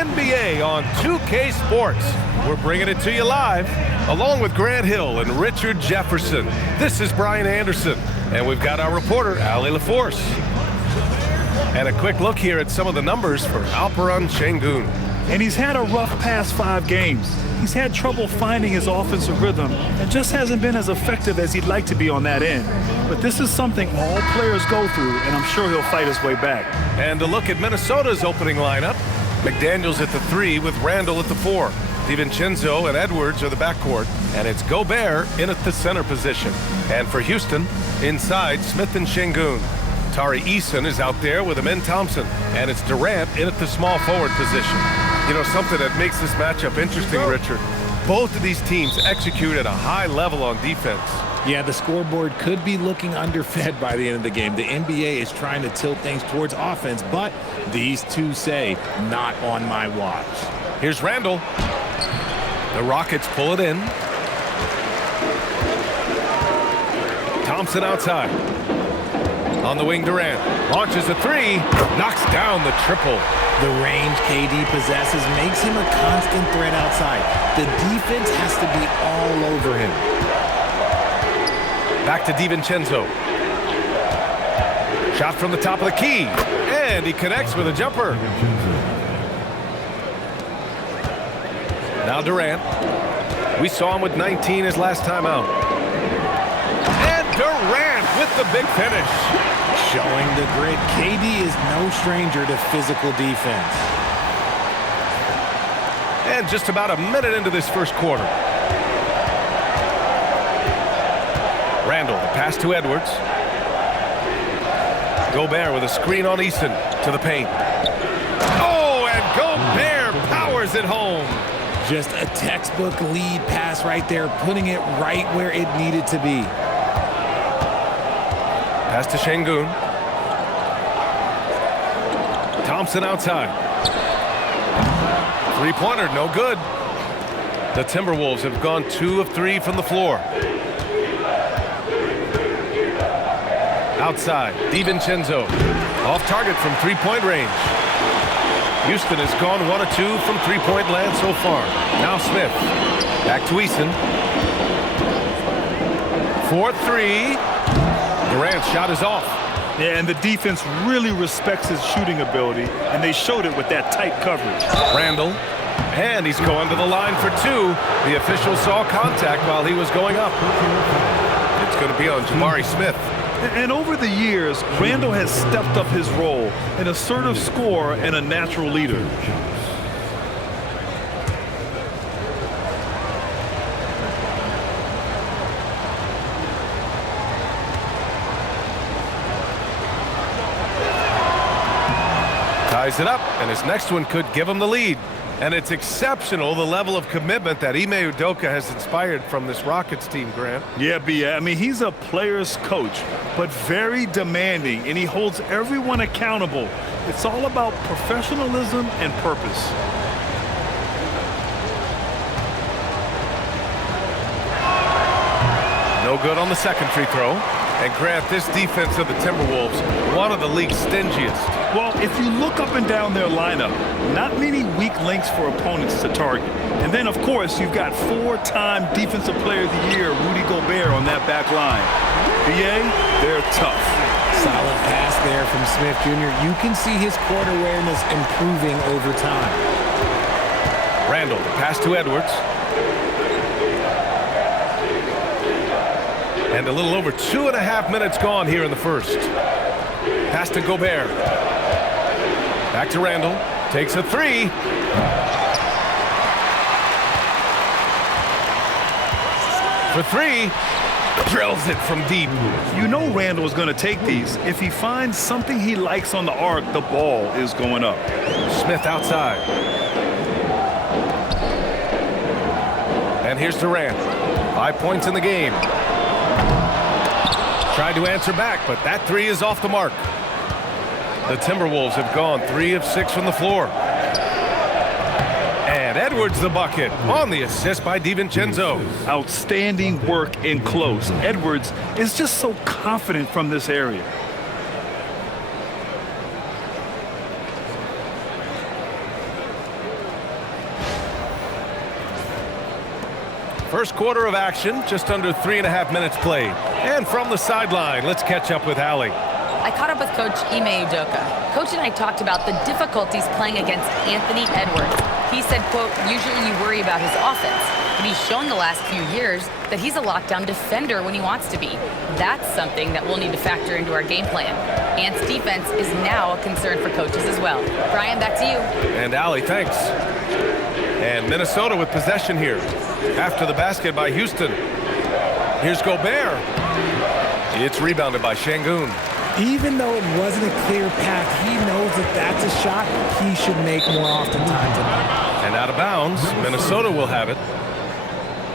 NBA on 2K Sports. We're bringing it to you live, along with Grant Hill and Richard Jefferson. This is Brian Anderson, and we've got our reporter, Allie LaForce. And a quick look here at some of the numbers for Alperen Sengun. And he's had a rough past 5 games. He's had trouble finding his offensive rhythm and just hasn't been as effective as he'd like to be on that end. But this is something all players go through, and I'm sure he'll fight his way back. And a look at Minnesota's opening lineup. McDaniels at the 3 with Randle at the 4. DiVincenzo and Edwards are the backcourt, and it's Gobert in at the center position. And for Houston, inside Smith and Sengun. Tari Eason is out there with Amin Thompson, and it's Durant in at the small forward position. You know, something that makes this matchup interesting, Richard. Both of these teams execute at a high level on defense. Yeah, the scoreboard could be looking underfed by the end of the game. The NBA is trying to tilt things towards offense, but these two say, not on my watch. Here's Randle. The Rockets pull it in. Thompson outside. On the wing, Durant launches a 3, knocks down the triple. The range KD possesses makes him a constant threat outside. The defense has to be all over him. Back to DiVincenzo. Shot from the top of the key, and he connects with a jumper. Now Durant. We saw him with 19 his last time out. And Durant with the big finish. Showing the grit, KD is no stranger to physical defense. And just about a minute into this first quarter. Randle, the pass to Edwards. Gobert with a screen on Eason to the paint. Oh, and Gobert powers it home. Just a textbook lead pass right there, putting it right where it needed to be. Pass to Sengun. Thompson outside. Three-pointer, no good. The Timberwolves have gone 2 of 3 from the floor. Outside, DiVincenzo. Off target from three-point range. Houston has gone 1 of 2 from three-point land so far. Now Smith. Back to Eason. 4-3. Durant's shot is off. Yeah, and the defense really respects his shooting ability, and they showed it with that tight coverage. Randle, and he's going to the line for 2. The official saw contact while he was going up. It's going to be on Jabari Smith. And over the years, Randle has stepped up his role, an assertive scorer and a natural leader. Ties it up, and his next one could give him the lead. And it's exceptional, the level of commitment that Ime Udoka has inspired from this Rockets team, Grant. Yeah, B.A. I mean, he's a player's coach, but very demanding, and he holds everyone accountable. It's all about professionalism and purpose. No good on the second free throw. And Grant, this defense of the Timberwolves, one of the league's stingiest. Well, if you look up and down their lineup, not many weak links for opponents to target. And then, of course, you've got 4-time Defensive Player of the Year, Rudy Gobert, on that back line. B.A., they're tough. Solid pass there from Smith Jr. You can see his court awareness improving over time. Randle, pass to Edwards. And a little over 2.5 minutes gone here in the first. Pass to Gobert. Back to Randle. Takes a 3. For 3. Drills it from deep. You know Randle is going to take these. If he finds something he likes on the arc, the ball is going up. Smith outside. And here's Durant. 5 points in the game. Tried to answer back, but that 3 is off the mark. The Timberwolves have gone 3 of 6 from the floor. And Edwards the bucket on the assist by DiVincenzo. Outstanding work in close. Edwards is just so confident from this area. First quarter of action, just under 3.5 minutes played. And from the sideline, let's catch up with Allie. I caught up with Coach Ime Udoka. Coach and I talked about the difficulties playing against Anthony Edwards. He said, quote, usually you worry about his offense, but he's shown the last few years that he's a lockdown defender when he wants to be. That's something that we'll need to factor into our game plan. Ant's defense is now a concern for coaches as well. Brian, back to you. And Allie, thanks. And Minnesota with possession here. After the basket by Houston. Here's Gobert. It's rebounded by Sengun. Even though it wasn't a clear path, he knows that that's a shot he should make more oftentimes. And out of bounds, Minnesota will have it.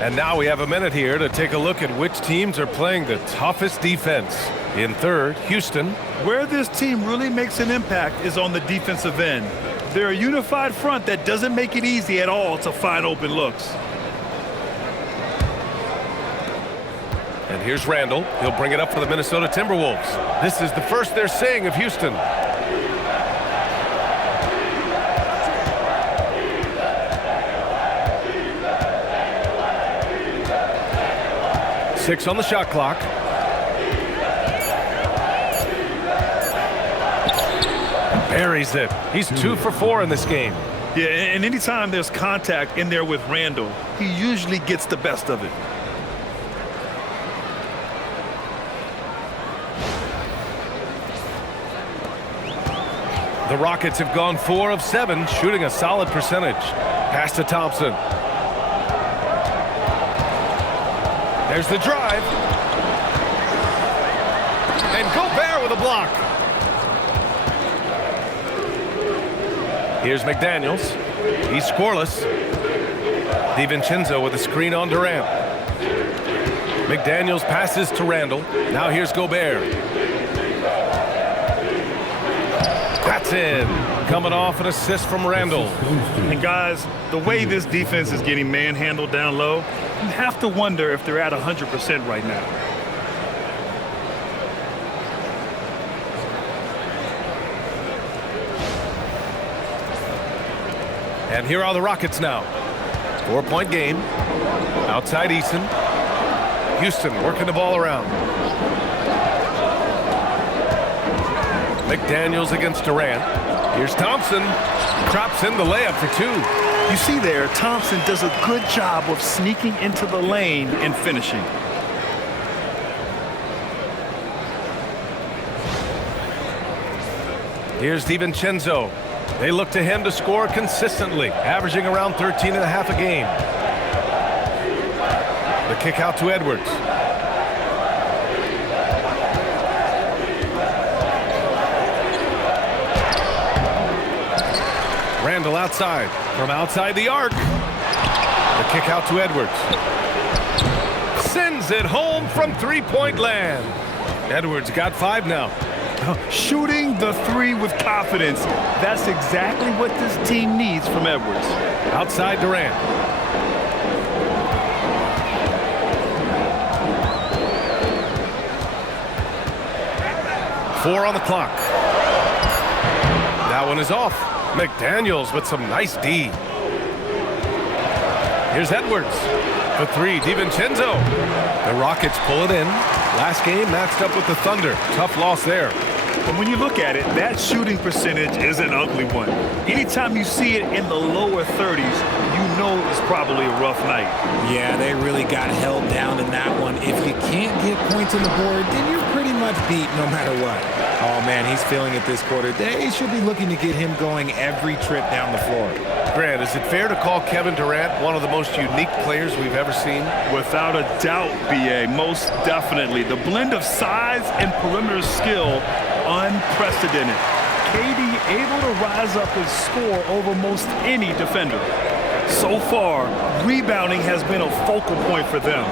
And now we have a minute here to take a look at which teams are playing the toughest defense. In third, Houston. Where this team really makes an impact is on the defensive end. They're a unified front that doesn't make it easy at all to find open looks. And here's Randle. He'll bring it up for the Minnesota Timberwolves. This is the first they're seeing of Houston. Six on the shot clock. Buries it. He's 2 for 4 in this game. Yeah, and anytime there's contact in there with Randle, he usually gets the best of it. The Rockets have gone 4 of 7, shooting a solid percentage. Pass to Thompson. There's the drive. And Gobert with a block. Here's McDaniels. He's scoreless. DiVincenzo with a screen on Durant. McDaniels passes to Randle. Now here's Gobert. That's in. Coming off an assist from Randle. And guys, the way this defense is getting manhandled down low, you have to wonder if they're at 100% right now. And here are the Rockets now. 4-point game. Outside Eason. Houston working the ball around. McDaniels against Durant. Here's Thompson. Drops in the layup for 2. You see there, Thompson does a good job of sneaking into the lane and finishing. Here's DiVincenzo. They look to him to score consistently, averaging around 13.5 a game. The kick out to Edwards. Randle outside. From outside the arc. The kick out to Edwards. Sends it home from three-point land. Edwards got 5 now. Shooting the 3 with confidence. That's exactly what this team needs from Edwards. Outside Durant. Four on the clock. That one is off. McDaniels with some nice D. Here's Edwards. For 3, DiVincenzo. The Rockets pull it in. Last game matched up with the Thunder. Tough loss there. And when you look at it, that shooting percentage is an ugly one. Anytime you see it in the lower 30s, you know it's probably a rough night. Yeah, they really got held down in that one. If you can't get points on the board, then you're pretty much beat no matter what. Oh, man, he's feeling it this quarter. They should be looking to get him going every trip down the floor. Grant, is it fair to call Kevin Durant one of the most unique players we've ever seen? Without a doubt, B.A., most definitely. The blend of size and perimeter skill, unprecedented. KD able to rise up and score over most any defender. So far, rebounding has been a focal point for them.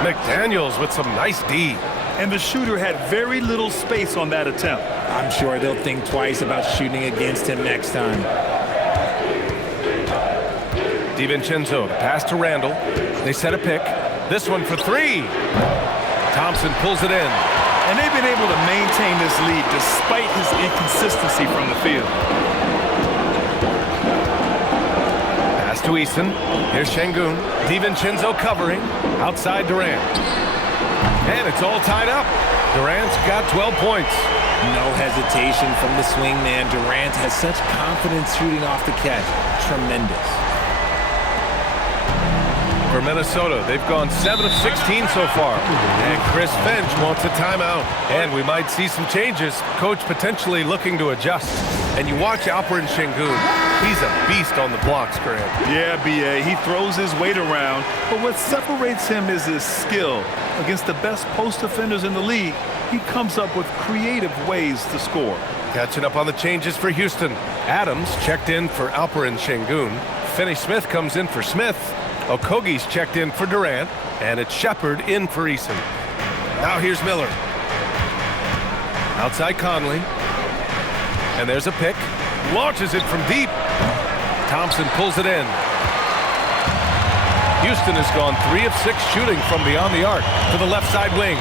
McDaniels with some nice D. And the shooter had very little space on that attempt. I'm sure they'll think twice about shooting against him next time. DiVincenzo, pass to Randle. They set a pick. This one for 3. Thompson pulls it in. and they've been able to maintain this lead despite his inconsistency from the field. Pass to Eason. Here's Sengun. DiVincenzo covering. Outside Durant. And it's all tied up. Durant's got 12 points. No hesitation from the swing man. Durant has such confidence shooting off the catch. Tremendous. For Minnesota, they've gone 7 of 16 so far. And Chris Finch wants a timeout. And we might see some changes. Coach potentially looking to adjust. And you watch Alperen Sengun. He's a beast on the blocks, Grant. Yeah, B.A. He throws his weight around, but what separates him is his skill. Against the best post defenders in the league, he comes up with creative ways to score. Catching up on the changes for Houston. Adams checked in for Alperen Sengun. Finney-Smith comes in for Smith. Okogie's checked in for Durant. And it's Sheppard in for Eason. Now here's Miller. Outside Conley. And there's a pick. Launches it from deep. Thompson pulls it in. Houston has gone 3 of 6 shooting from beyond the arc to the left side wing.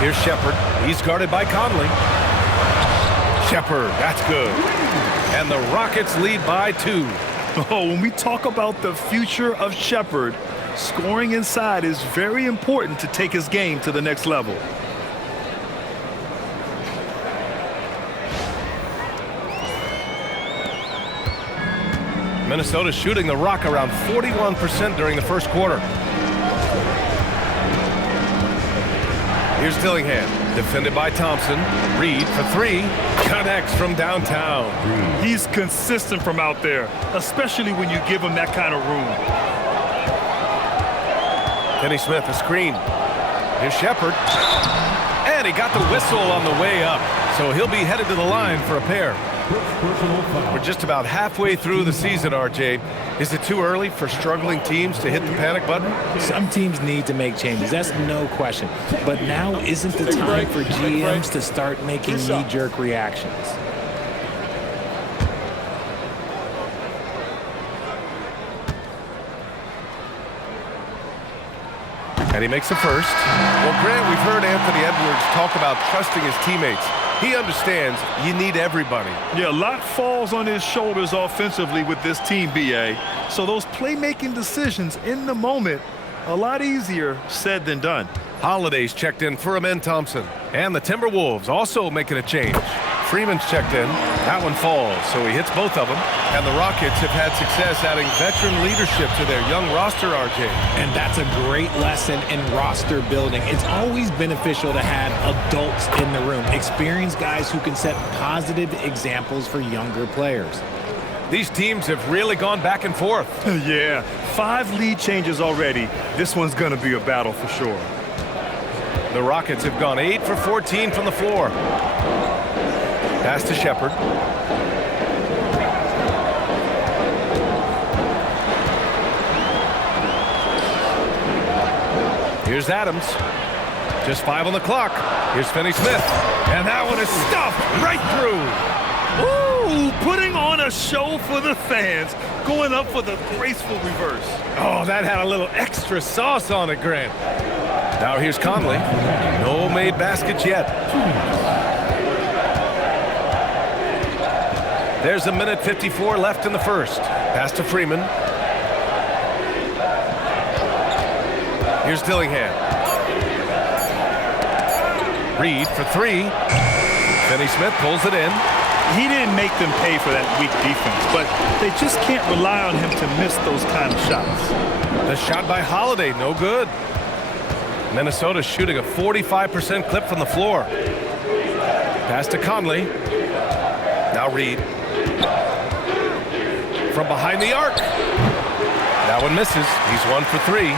Here's Sheppard. He's guarded by Conley. Sheppard, that's good. And the Rockets lead by 2. Oh, when we talk about the future of Sheppard, scoring inside is very important to take his game to the next level. Minnesota shooting the rock around 41% during the first quarter. Here's Dillingham, defended by Thompson. Reed for 3, connects from downtown. He's consistent from out there, especially when you give him that kind of room. Finney-Smith, a screen. Here's Sheppard. And he got the whistle on the way up, so he'll be headed to the line for a pair. We're just about halfway through the season, RJ. Is it too early for struggling teams to hit the panic button? Some teams need to make changes, that's no question. But now isn't the time for GMs to start making knee-jerk reactions. And he makes a first. Well, Grant, we've heard Anthony Edwards talk about trusting his teammates. He understands you need everybody. Yeah, a lot falls on his shoulders offensively with this team, B.A. So those playmaking decisions in the moment, a lot easier said than done. Holiday's checked in for Amen Thompson. And the Timberwolves also making a change. Freeman's checked in. That one falls, so he hits both of them. And the Rockets have had success adding veteran leadership to their young roster, RJ. And that's a great lesson in roster building. It's always beneficial to have adults in the room, experienced guys who can set positive examples for younger players. These teams have really gone back and forth. Yeah, 5 lead changes already. This one's going to be a battle for sure. The Rockets have gone 8 for 14 from the floor. Pass to Sheppard. Here's Adams. Just 5 on the clock. Here's Finney-Smith. And that one is stuffed right through. Ooh, putting on a show for the fans, going up for the graceful reverse. Oh, that had a little extra sauce on it, Grant. Now here's Conley. No made baskets yet. There's a minute 54 left in the first. Pass to Freeman. Here's Dillingham. Reed for 3. Finney-Smith pulls it in. He didn't make them pay for that weak defense, but they just can't rely on him to miss those kind of shots. The shot by Holiday, no good. Minnesota shooting a 45% clip from the floor. Pass to Conley. Now Reed. From behind the arc. That one misses. He's 1 for 3.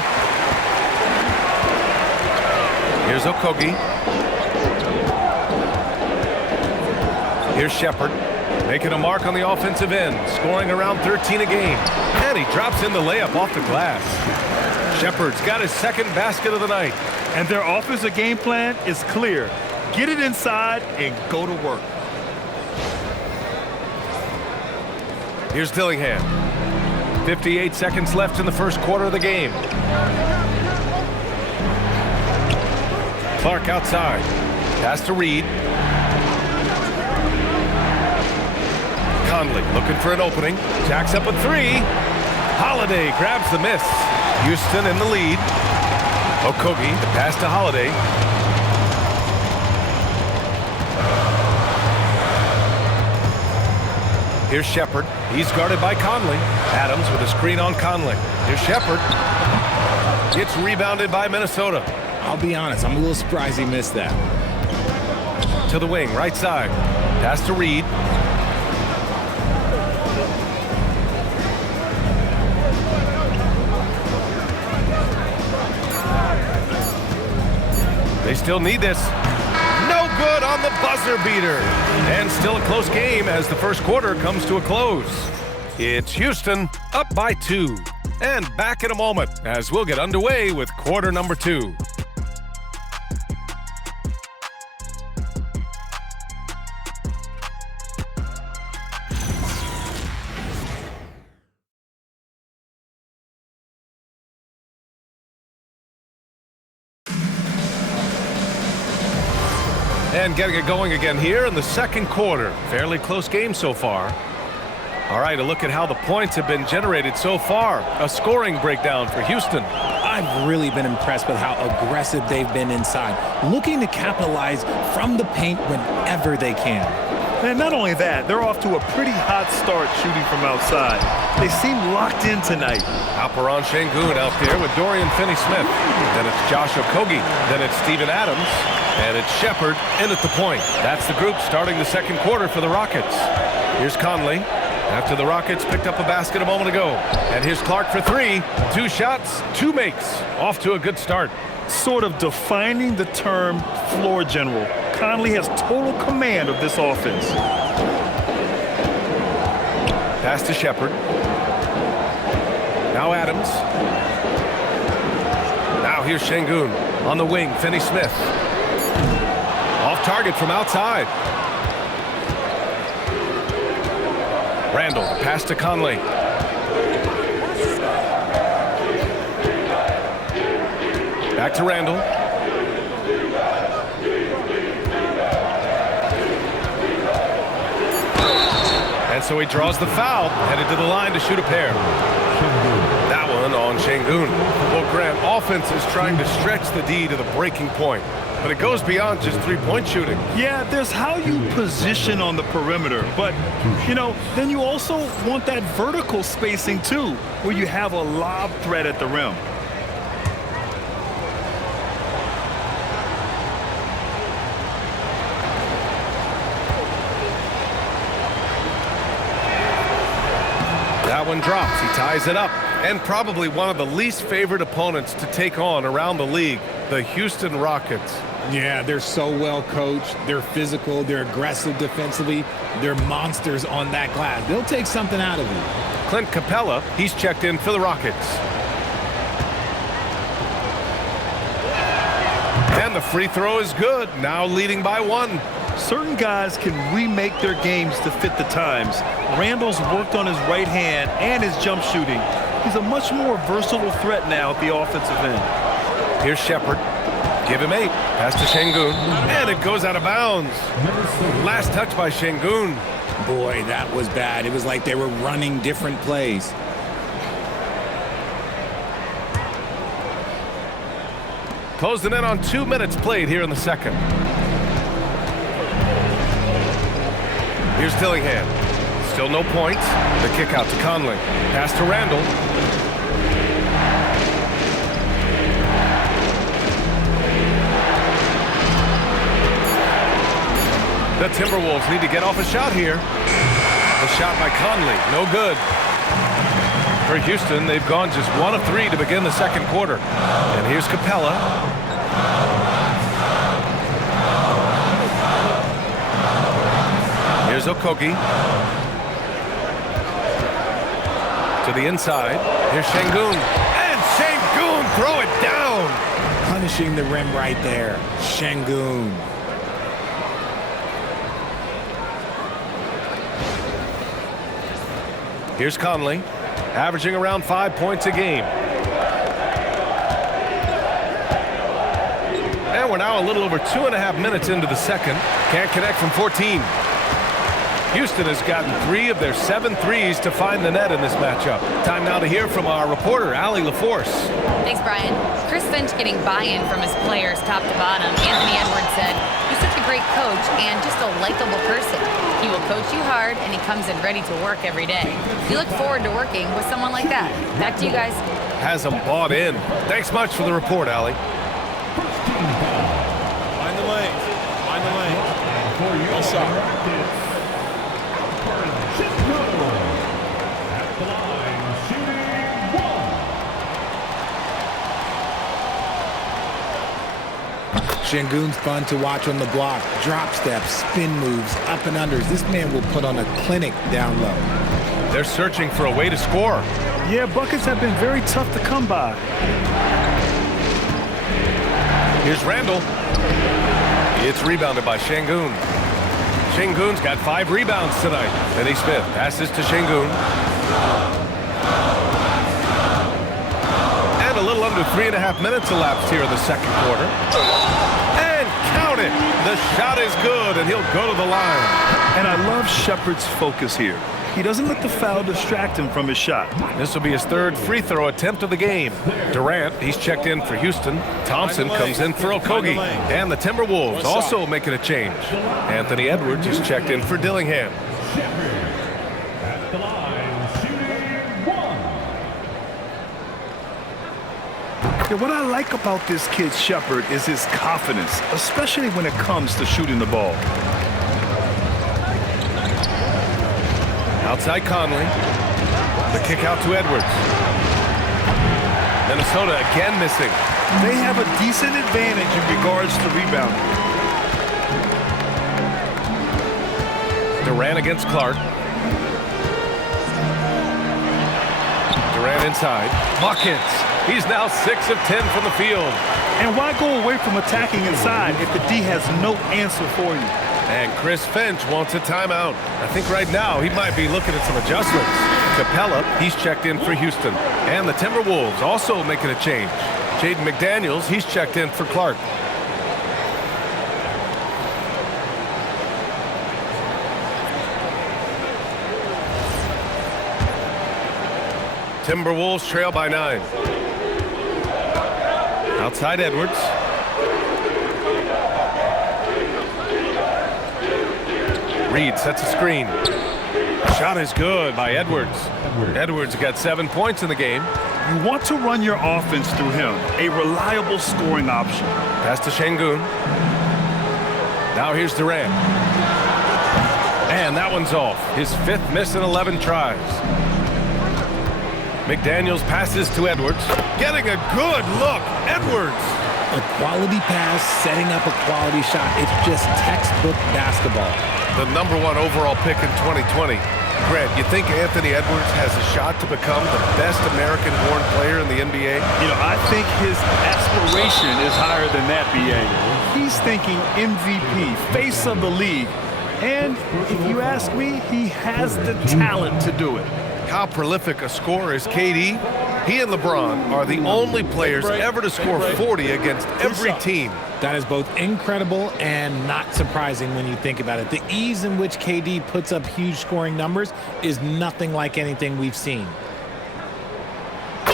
Here's Okogie. Here's Sheppard. Making a mark on the offensive end. Scoring around 13 a game. And he drops in the layup off the glass. Sheppard's got his second basket of the night. And their offensive game plan is clear. Get it inside and go to work. Here's Dillingham. 58 seconds left in the first quarter of the game. Clark outside. Pass to Reed. Conley looking for an opening. Jacks up a three. Holiday grabs the miss. Houston in the lead. Okogie, the pass to Holiday. Here's Sheppard. He's guarded by Conley. Adams with a screen on Conley. Here's Sheppard. Gets rebounded by Minnesota. I'll be honest, I'm a little surprised he missed that. To the wing, right side. Pass to Reed. They still need this. No good on the buzzer beater. And still a close game as the first quarter comes to a close. It's Houston up by 2. And back in a moment as we'll get underway with quarter number 2. And getting it going again here in the second quarter. Fairly close game so far. All right, a look at how the points have been generated so far. A scoring breakdown for Houston. I've really been impressed with how aggressive they've been inside, looking to capitalize from the paint whenever they can. And not only that, they're off to a pretty hot start shooting from outside. They seem locked in tonight. Alperen Sengun out there with Dorian Finney-Smith. Then it's Josh Okogie. Then it's Steven Adams. And it's Sheppard in at the point. That's the group starting the second quarter for the Rockets. Here's Conley. After the Rockets picked up a basket a moment ago. And here's Clark for 3. 2 shots, 2 makes. Off to a good start. Sort of defining the term floor general. Conley has total command of this offense. Pass to Sheppard. Now Adams. Now here's Sengun. On the wing, Finney-Smith. Off target from outside. Randle, pass to Conley. Back to Randle. And so he draws the foul, headed to the line to shoot a pair. That one on Sengun. Well, Grant, offense is trying to stretch the D to the breaking point. But it goes beyond just three-point shooting. Yeah, there's how you position on the perimeter. But, you know, then you also want that vertical spacing, too, where you have a lob threat at the rim. That one drops. He ties it up. And probably one of the least favored opponents to take on around the league, the Houston Rockets. Yeah, they're so well coached. They're physical. They're aggressive defensively. They're monsters on that glass. They'll take something out of you. Clint Capella, he's checked in for the Rockets. And the free throw is good, now leading by 1. Certain guys can remake their games to fit the times. Randle's worked on his right hand and his jump shooting. He's a much more versatile threat now at the offensive end. Here's Sheppard. Give him 8. Pass to Sengun. And it goes out of bounds. Last touch by Sengun. Boy, that was bad. It was like they were running different plays. Closing in on 2 minutes played here in the second. Here's Dillingham. Still no points. The kick out to Conley. Pass to Randle. The Timberwolves need to get off a shot here. The shot by Conley, no good. For Houston, they've gone just 1 of 3 to begin the second quarter. And here's Capella. Here's Okogie. To the inside. Here's Sengun. And Sengun, throw it down. Punishing the rim right there. Sengun. Here's Conley, averaging around 5 points a game. And we're now a little over 2.5 minutes into the second. Can't connect from 14. Houston has gotten 3 of their 7 threes to find the net in this matchup. Time now to hear from our reporter, Allie LaForce. Thanks, Brian. Chris Finch getting buy-in from his players top to bottom. Anthony Edwards said, "He's such a great coach and just a likable person. He will coach you hard, and he comes in ready to work every day. We look forward to working with someone like that." Back to you guys. Has them bought in. Thanks much for the report, Allie. Find the lane. Find the lane. Well shot. Sengun's fun to watch on the block. Drop steps, spin moves, up and unders. This man will put on a clinic down low. They're searching for a way to score. Yeah, buckets have been very tough to come by. Here's Randle. It's rebounded by Sengun. Sengun's got 5 rebounds tonight. Finney Smith passes to Sengun. And a little under 3.5 minutes elapsed here in the second quarter. And count it. The shot is good, and he'll go to the line. And I love Sheppard's focus here. He doesn't let the foul distract him from his shot. This will be his 3rd free throw attempt of the game. Durant, he's checked in for Houston. Thompson comes in for Okogie. And the Timberwolves also making a change. Anthony Edwards is checked in for Dillingham. Yeah, what I like about this kid Sheppard is his confidence, especially when it comes to shooting the ball. Outside Conley. The kick out to Edwards. Minnesota again missing. They have a decent advantage in regards to rebounding. Durant against Clark. Durant inside. Buckets. He's now 6 of 10 from the field. And why go away from attacking inside if the D has no answer for you? And Chris Finch wants a timeout. I think right now he might be looking at some adjustments. Capella, he's checked in for Houston. And the Timberwolves also making a change. Jaden McDaniels, he's checked in for Clark. Timberwolves trail by 9. Outside Edwards. Reed sets a screen. Shot is good by Edwards. Edwards got 7 points in the game. You want to run your offense through him, a reliable scoring option. Pass to Sengun. Now here's Durant. And that one's off. His 5th miss in 11 tries. McDaniels passes to Edwards. Getting a good look. Edwards. A quality pass, setting up a quality shot. It's just textbook basketball. The #1 overall pick in 2020. Grant, you think Anthony Edwards has a shot to become the best American-born player in the NBA? You know, I think his aspiration is higher than that, B.A. He's thinking MVP, face of the league. And if you ask me, he has the talent to do it. How prolific a scorer is KD? He and LeBron are the only players ever to score 40 against every team. That is both incredible and not surprising when you think about it. The ease in which KD puts up huge scoring numbers is nothing like anything we've seen.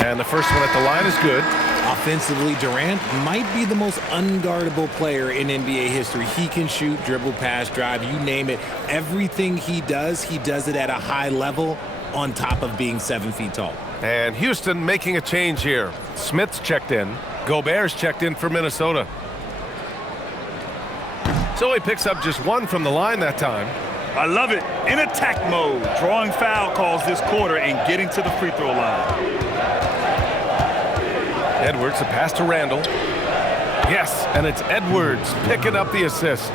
And the first one at the line is good. Offensively, Durant might be the most unguardable player in NBA history. He can shoot, dribble, pass, drive, you name it. Everything he does it at a high level on top of being 7 feet tall. And Houston making a change here. Smith's checked in. Gobert's checked in for Minnesota. So he picks up just 1 from the line that time. I love it. In attack mode, drawing foul calls this quarter and getting to the free throw line. Edwards, a pass to Randle. Yes, and it's Edwards picking up the assist.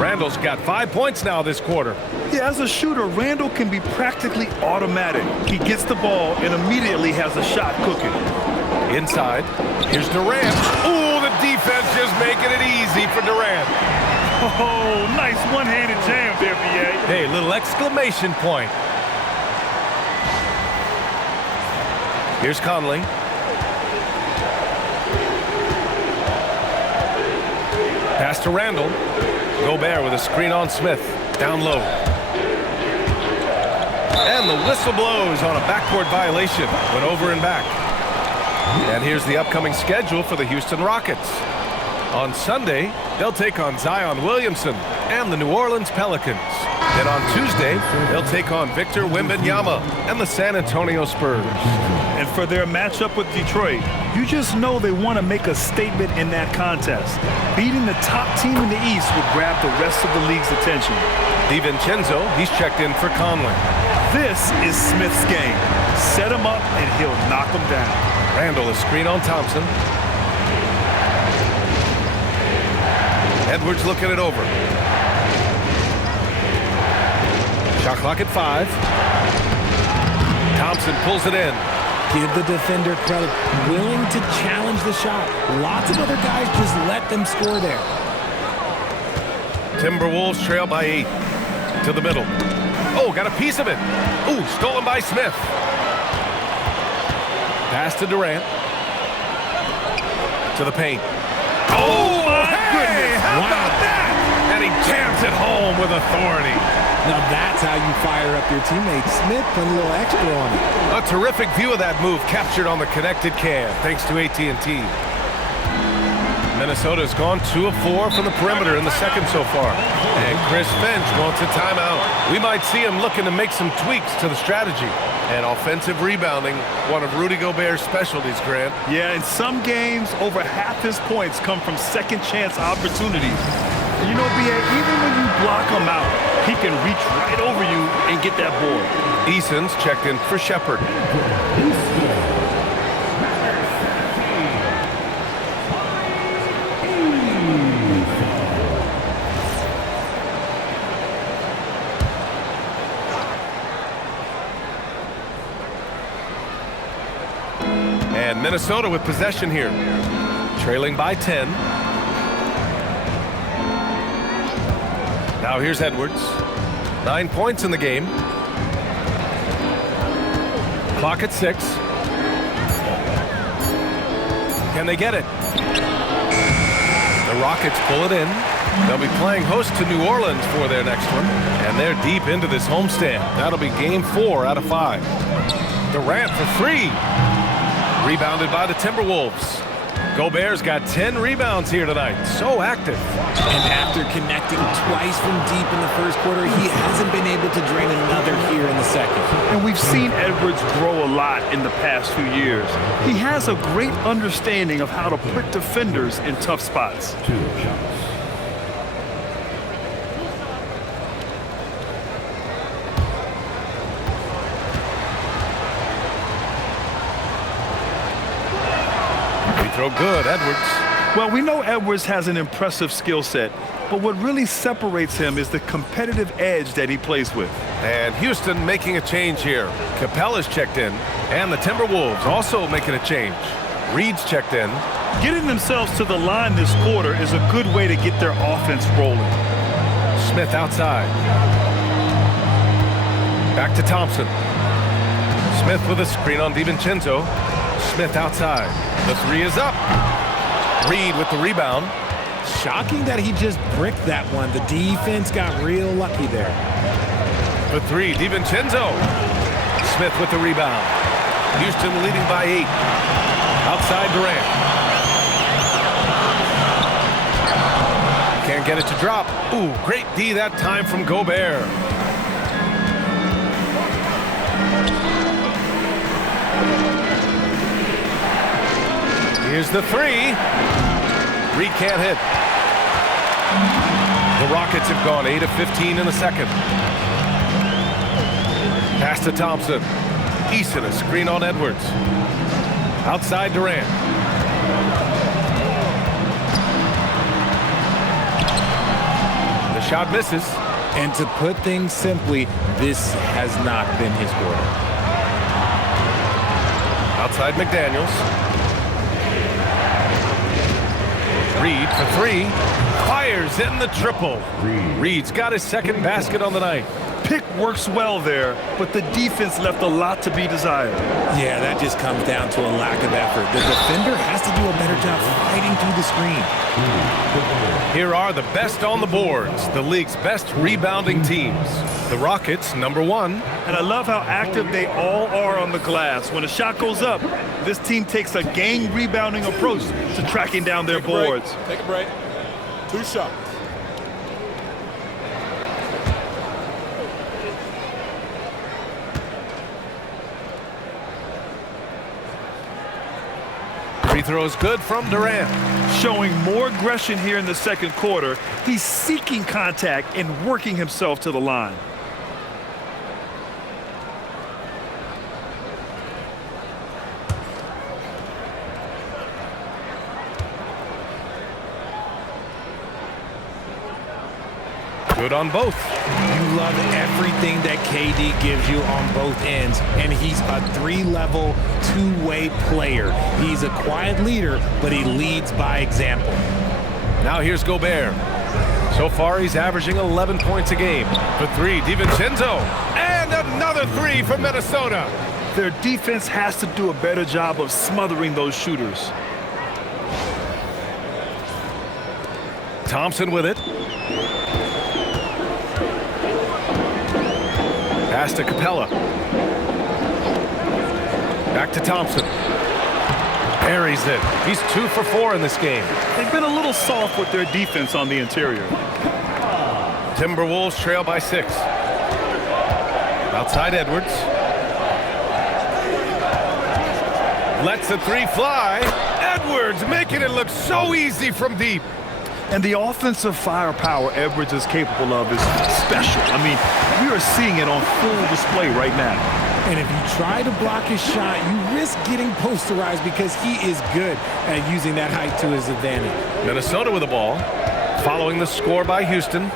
Randle's got 5 points now this quarter. Yeah, as a shooter, Randle can be practically automatic. He gets the ball and immediately has a shot cooking. Inside, here's Durant. Ooh, the defense just making it easy for Durant. Oh, nice one-handed jam there, B.A. Hey, little exclamation point. Here's Conley. Pass to Randle. Gobert with a screen on Smith. Down low. And the whistle blows on a backcourt violation. Went over and back. And here's the upcoming schedule for the Houston Rockets. On Sunday, they'll take on Zion Williamson and the New Orleans Pelicans. Then on Tuesday, they'll take on Victor Wembanyama and the San Antonio Spurs. And for their matchup with Detroit, you just know they want to make a statement in that contest. Beating the top team in the East would grab the rest of the league's attention. DiVincenzo, he's checked in for Conley. This is Smith's game. Set him up and he'll knock him down. Randle a screen on Thompson. Edwards looking it over. Shot clock at 5. Thompson pulls it in. Give the defender credit. Willing to challenge the shot. Lots of other guys just let them score there. Timberwolves trail by 8. To the middle. Oh, got a piece of it. Ooh, stolen by Smith. Pass to Durant. To the paint. Oh, my goodness. How about that? And he jams it home with authority. Now that's how you fire up your teammate. Smith put a little extra on it. A terrific view of that move captured on the connected cam, thanks to AT&T. Minnesota's gone 2 of 4 from the perimeter in the second so far. And Chris Finch wants a timeout. We might see him looking to make some tweaks to the strategy. And offensive rebounding, one of Rudy Gobert's specialties, Grant. Yeah, in some games, over half his points come from second chance opportunities. You know, B.A., even when you block him out, he can reach right over you and get that board. Eason's checked in for Sheppard. And Minnesota with possession here. Trailing by 10. Now here's Edwards. 9 points in the game. Clock at 6. Can they get it? The Rockets pull it in. They'll be playing host to New Orleans for their next one. And they're deep into this homestand. That'll be game 4 out of 5. Durant for 3. Rebounded by the Timberwolves. Gobert's got 10 rebounds here tonight. So active. And after connecting twice from deep in the first quarter, he hasn't been able to drain another here in the second. And we've seen Edwards grow a lot in the past few years. He has a great understanding of how to put defenders in tough spots. Throw good, Edwards. Well, we know Edwards has an impressive skill set, but what really separates him is the competitive edge that he plays with. And Houston making a change here. Capella's checked in, and the Timberwolves also making a change. Reed's checked in. Getting themselves to the line this quarter is a good way to get their offense rolling. Smith outside. Back to Thompson. Smith with a screen on DiVincenzo. Smith outside. The 3 is up. Reed with the rebound. Shocking that he just bricked that one. The defense got real lucky there. The 3, DiVincenzo. Smith with the rebound. Houston leading by 8. Outside Durant. Can't get it to drop. Ooh, great D that time from Gobert. Here's the 3. Reed can't hit. The Rockets have gone 8 of 15 in the second. Pass to Thompson. Eason a screen on Edwards. Outside Durant. The shot misses. And to put things simply, this has not been his quarter. Outside McDaniels. Reed for 3. Fires in the triple. Reed's got his second basket on the night. pick works well there, but the defense left a lot to be desired. Yeah, that just comes down to a lack of effort. The defender has to do a better job fighting through the screen. Here are the best on the boards, the league's best rebounding teams. The Rockets, number 1. And I love how active they all are on the glass. When a shot goes up, this team takes a game rebounding approach to tracking down their boards. Take a break. 2 shots. Free throws good from Durant. Showing more aggression here in the second quarter. He's seeking contact and working himself to the line. Good on both. You love everything that KD gives you on both ends, and he's a 3-level, 2-way player. He's a quiet leader, but he leads by example. Now here's Gobert. So far, he's averaging 11 points a game. For 3, DiVincenzo. And another 3 for Minnesota. Their defense has to do a better job of smothering those shooters. Thompson with it. Pass to Capella. Back to Thompson. Buries it. He's 2 for 4 in this game. They've been a little soft with their defense on the interior. Timberwolves trail by 6. Outside Edwards. Lets the 3 fly. Edwards making it look so easy from deep. And the offensive firepower Edwards is capable of is special. I mean, we are seeing it on full display right now. And if you try to block his shot, you risk getting posterized because he is good at using that height to his advantage. Minnesota with the ball. Following the score by Houston.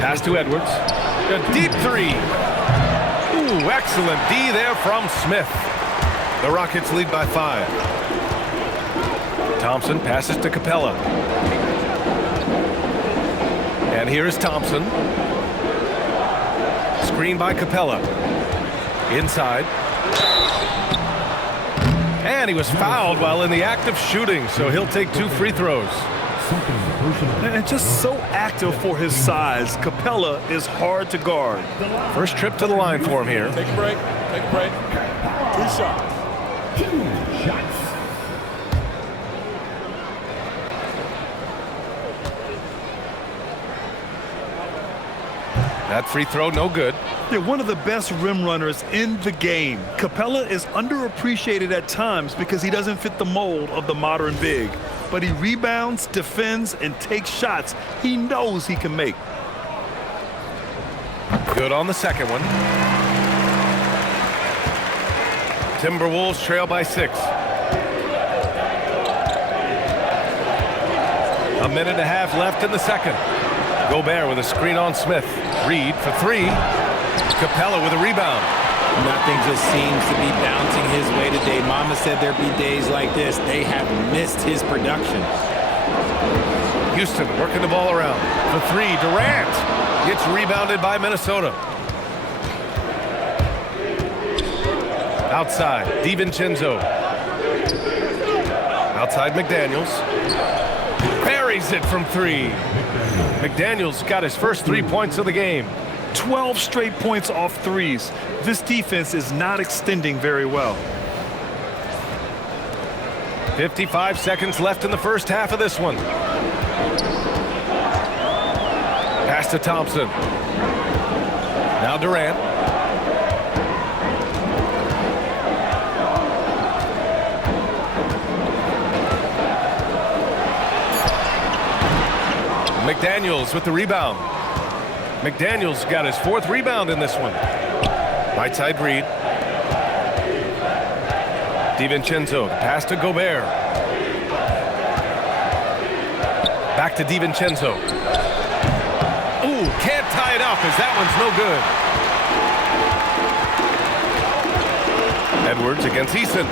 Pass to Edwards. A deep 3. Ooh, excellent D there from Smith. The Rockets lead by 5. Thompson passes to Capella. And here is Thompson. Screen by Capella. Inside. And he was fouled while in the act of shooting, so he'll take 2 free throws. And just so active for his size, Capella is hard to guard. First trip to the line for him here. Take a break. Take a break. 2 shots. 2 shots. That free throw, no good. They're one of the best rim runners in the game. Capella is underappreciated at times because he doesn't fit the mold of the modern big. But he rebounds, defends, and takes shots he knows he can make. Good on the second one. Timberwolves trail by 6. A minute and a half left in the second. Gobert with a screen on Smith. Reed for 3. Capella with a rebound. Nothing just seems to be bouncing his way today. Mama said there'd be days like this. They have missed his production. Houston working the ball around. For 3, Durant gets rebounded by Minnesota. Outside, DiVincenzo. Outside, McDaniels. Buries it from 3. McDaniels got his first 3 points of the game. 12 straight points off threes. This defense is not extending very well. 55 seconds left in the first half of this one. Pass to Thompson. Now Durant. McDaniels with the rebound. McDaniels got his 4th rebound in this one. Right side Reed. DiVincenzo, pass to Gobert. Back to DiVincenzo. Ooh, can't tie it up as that one's no good. Edwards against Eason.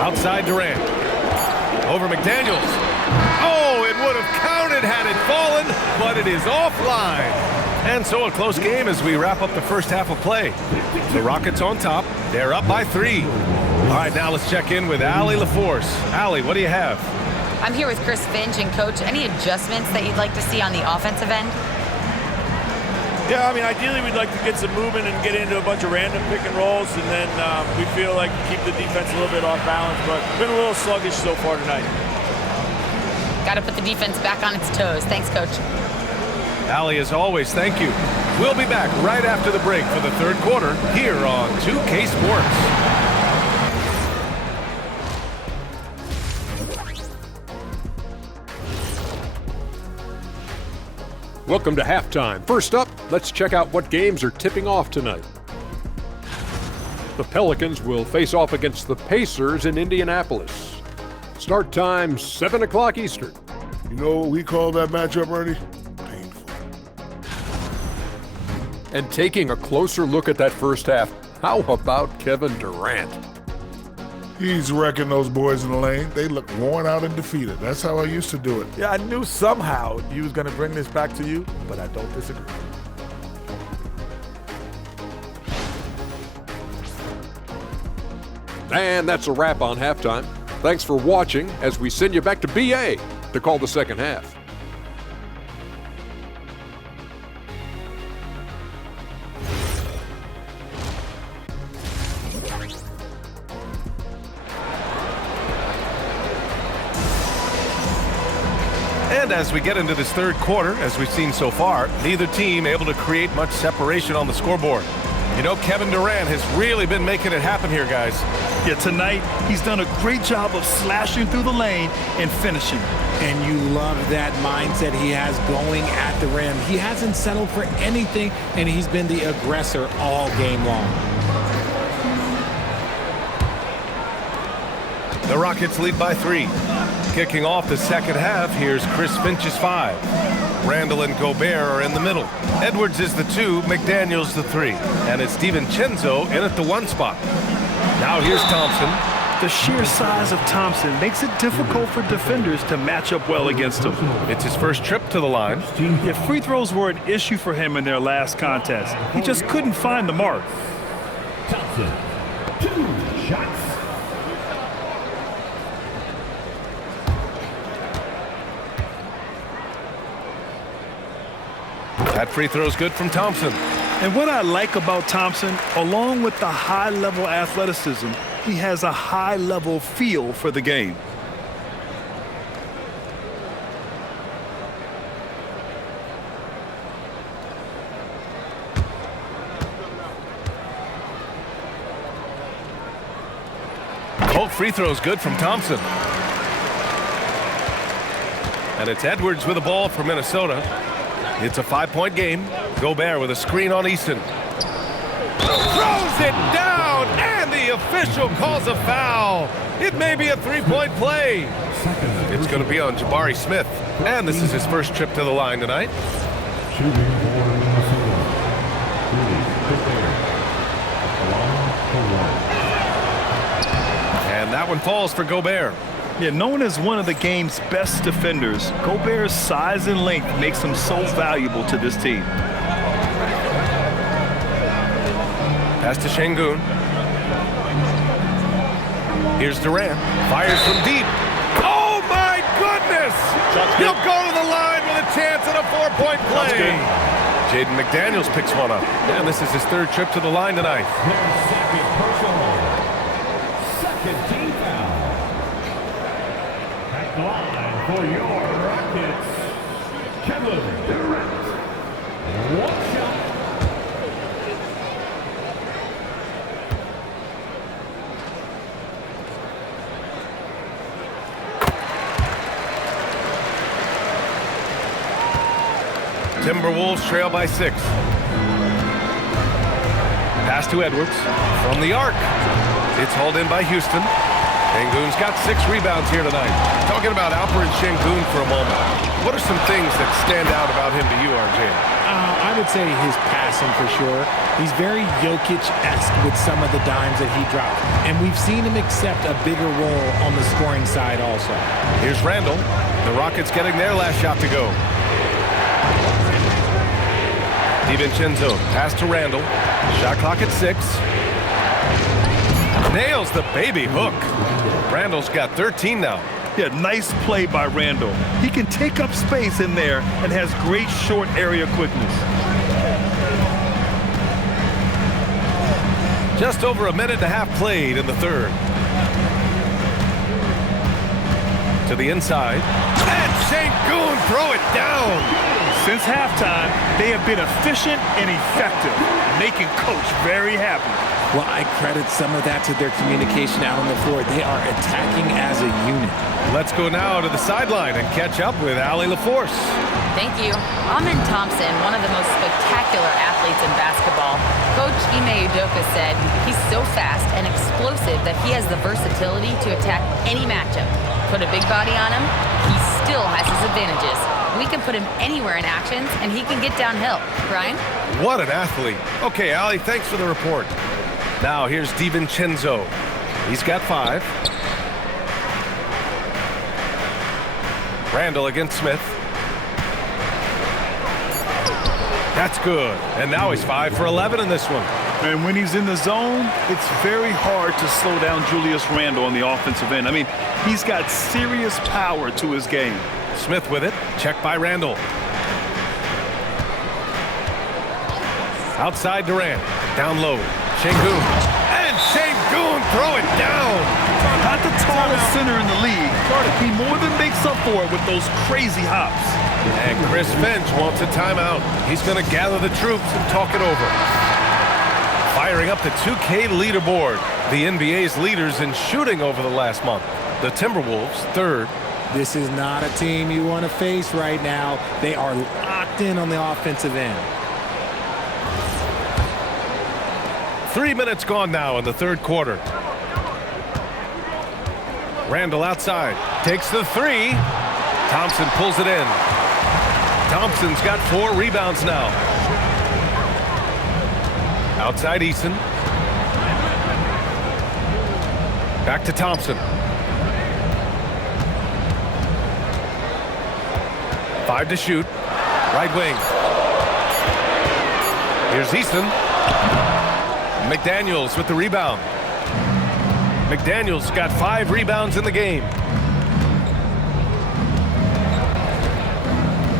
Outside Durant. Over McDaniels. Oh, it would have counted. it had it fallen, but it is offline. And so a close game as we wrap up the first half of play. The Rockets on top. They're up by 3. All right, now let's check in with Allie LaForce. Allie, what do you have? I'm here with Chris Finch, and Coach, any adjustments that you'd like to see on the offensive end? Yeah, I mean, ideally we'd like to get some movement and get into a bunch of random pick and rolls, and then we feel like keep the defense a little bit off balance, but been a little sluggish so far tonight. Got to put the defense back on its toes. Thanks, Coach. Allie, as always, thank you. We'll be back right after the break for the third quarter here on 2K Sports. Welcome to halftime. First up, let's check out what games are tipping off tonight. The Pelicans will face off against the Pacers in Indianapolis. Start time, 7 o'clock Eastern. You know what we call that matchup, Ernie? Painful. And taking a closer look at that first half, how about Kevin Durant? He's wrecking those boys in the lane. They look worn out and defeated. That's how I used to do it. Yeah, I knew somehow you was going to bring this back to you, but I don't disagree. And that's a wrap on halftime. Thanks for watching as we send you back to BA to call the second half. And as we get into this third quarter, as we've seen so far, neither team able to create much separation on the scoreboard. You know, Kevin Durant has really been making it happen here, guys. Yeah, tonight he's done a great job of slashing through the lane and finishing. And you love that mindset he has going at the rim. He hasn't settled for anything, and he's been the aggressor all game long. The Rockets lead by 3. Kicking off the second half, here's Chris Finch's 5. Randle and Gobert are in the middle. Edwards is the 2, McDaniels the 3. And it's DiVincenzo in at the 1 spot. Now here's Thompson. The sheer size of Thompson makes it difficult for defenders to match up well against him. It's his first trip to the line. Yeah, free throws were an issue for him in their last contest. He just couldn't find the mark. Thompson, 2 shots. That free throw's good from Thompson. And what I like about Thompson, along with the high-level athleticism, he has a high-level feel for the game. Both free throws good from Thompson. And it's Edwards with the ball for Minnesota. It's a 5-point game. Gobert with a screen on Easton. Throws it down, and the official calls a foul. It may be a 3-point play. It's going to be on Jabari Smith. And this is his first trip to the line tonight. And that one falls for Gobert. Yeah, known as one of the game's best defenders, Gobert's size and length makes him so valuable to this team. Pass to Sengun. Here's Durant. Fires from deep. Oh, my goodness! He'll go to the line with a chance at a 4-point play. Jaden McDaniels picks one up. And this is his third trip to the line tonight. Second team foul. At the line for your Rockets, Kevin Durant. 1 shot. Timberwolves trail by 6. Pass to Edwards from the arc. It's hauled in by Houston. Sengun's got 6 rebounds here tonight. Talking about Alperen Sengun for a moment. What are some things that stand out about him to you, RJ? I would say his passing for sure. He's very Jokic-esque with some of the dimes that he dropped. And we've seen him accept a bigger role on the scoring side also. Here's Randle. The Rockets getting their last shot to go. DiVincenzo, pass to Randle. Shot clock at 6. Nails the baby hook. Randle's got 13 now. Yeah, nice play by Randle. He can take up space in there and has great short area quickness. Just over a minute and a half played in the third. To the inside. And Sengun throw it down. Since halftime, they have been efficient and effective, making Coach very happy. Well, I credit some of that to their communication out on the floor. They are attacking as a unit. Let's go now to the sideline and catch up with Allie LaForce. Thank you. Amen Thompson, one of the most spectacular athletes in basketball. Coach Ime Udoka said he's so fast and explosive that he has the versatility to attack any matchup. Put a big body on him, he still has his advantages. We can put him anywhere in actions, and he can get downhill. Brian? What an athlete. Okay, Allie, thanks for the report. Now here's DiVincenzo. He's got 5. Randle against Smith. That's good. And now he's 5 for 11 in this one. And when he's in the zone, it's very hard to slow down Julius Randle on the offensive end. I mean, he's got serious power to his game. Smith with it. Checked by Randle. Outside Durant. Down low. Sengun. And Sengun throw it down. Not the tallest center in the league. He more than makes up for it with those crazy hops. And Chris Finch wants a timeout. He's going to gather the troops and talk it over. Firing up the 2K leaderboard. The NBA's leaders in shooting over the last month. The Timberwolves, 3rd. This is not a team you want to face right now. They are locked in on the offensive end. 3 minutes gone now in the third quarter. Randle outside. Takes the 3. Thompson pulls it in. Thompson's got 4 rebounds now. Outside Eason. Back to Thompson. 5 to shoot. Right wing. Here's Eason. McDaniels with the rebound. McDaniels got 5 rebounds in the game.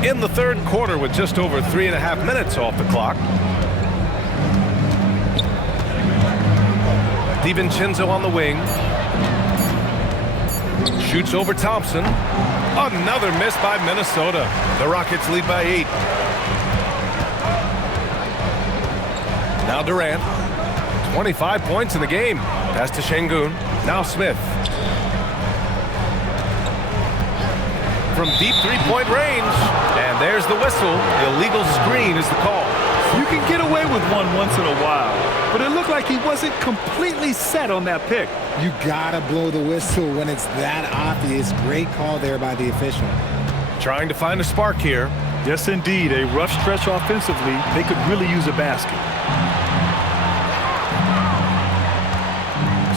In the third quarter with just over 3.5 minutes off the clock. DiVincenzo on the wing. Shoots over Thompson. Another miss by Minnesota. The Rockets lead by 8. Now Durant. 25 points in the game. Pass to Sengun. Now Smith. From deep three-point range. And there's the whistle. Illegal screen is the call. You can get away with one once in a while, but it looked like he wasn't completely set on that pick. You gotta blow the whistle when it's that obvious. Great call there by the official. Trying to find a spark here. Yes, indeed. A rough stretch offensively. They could really use a basket.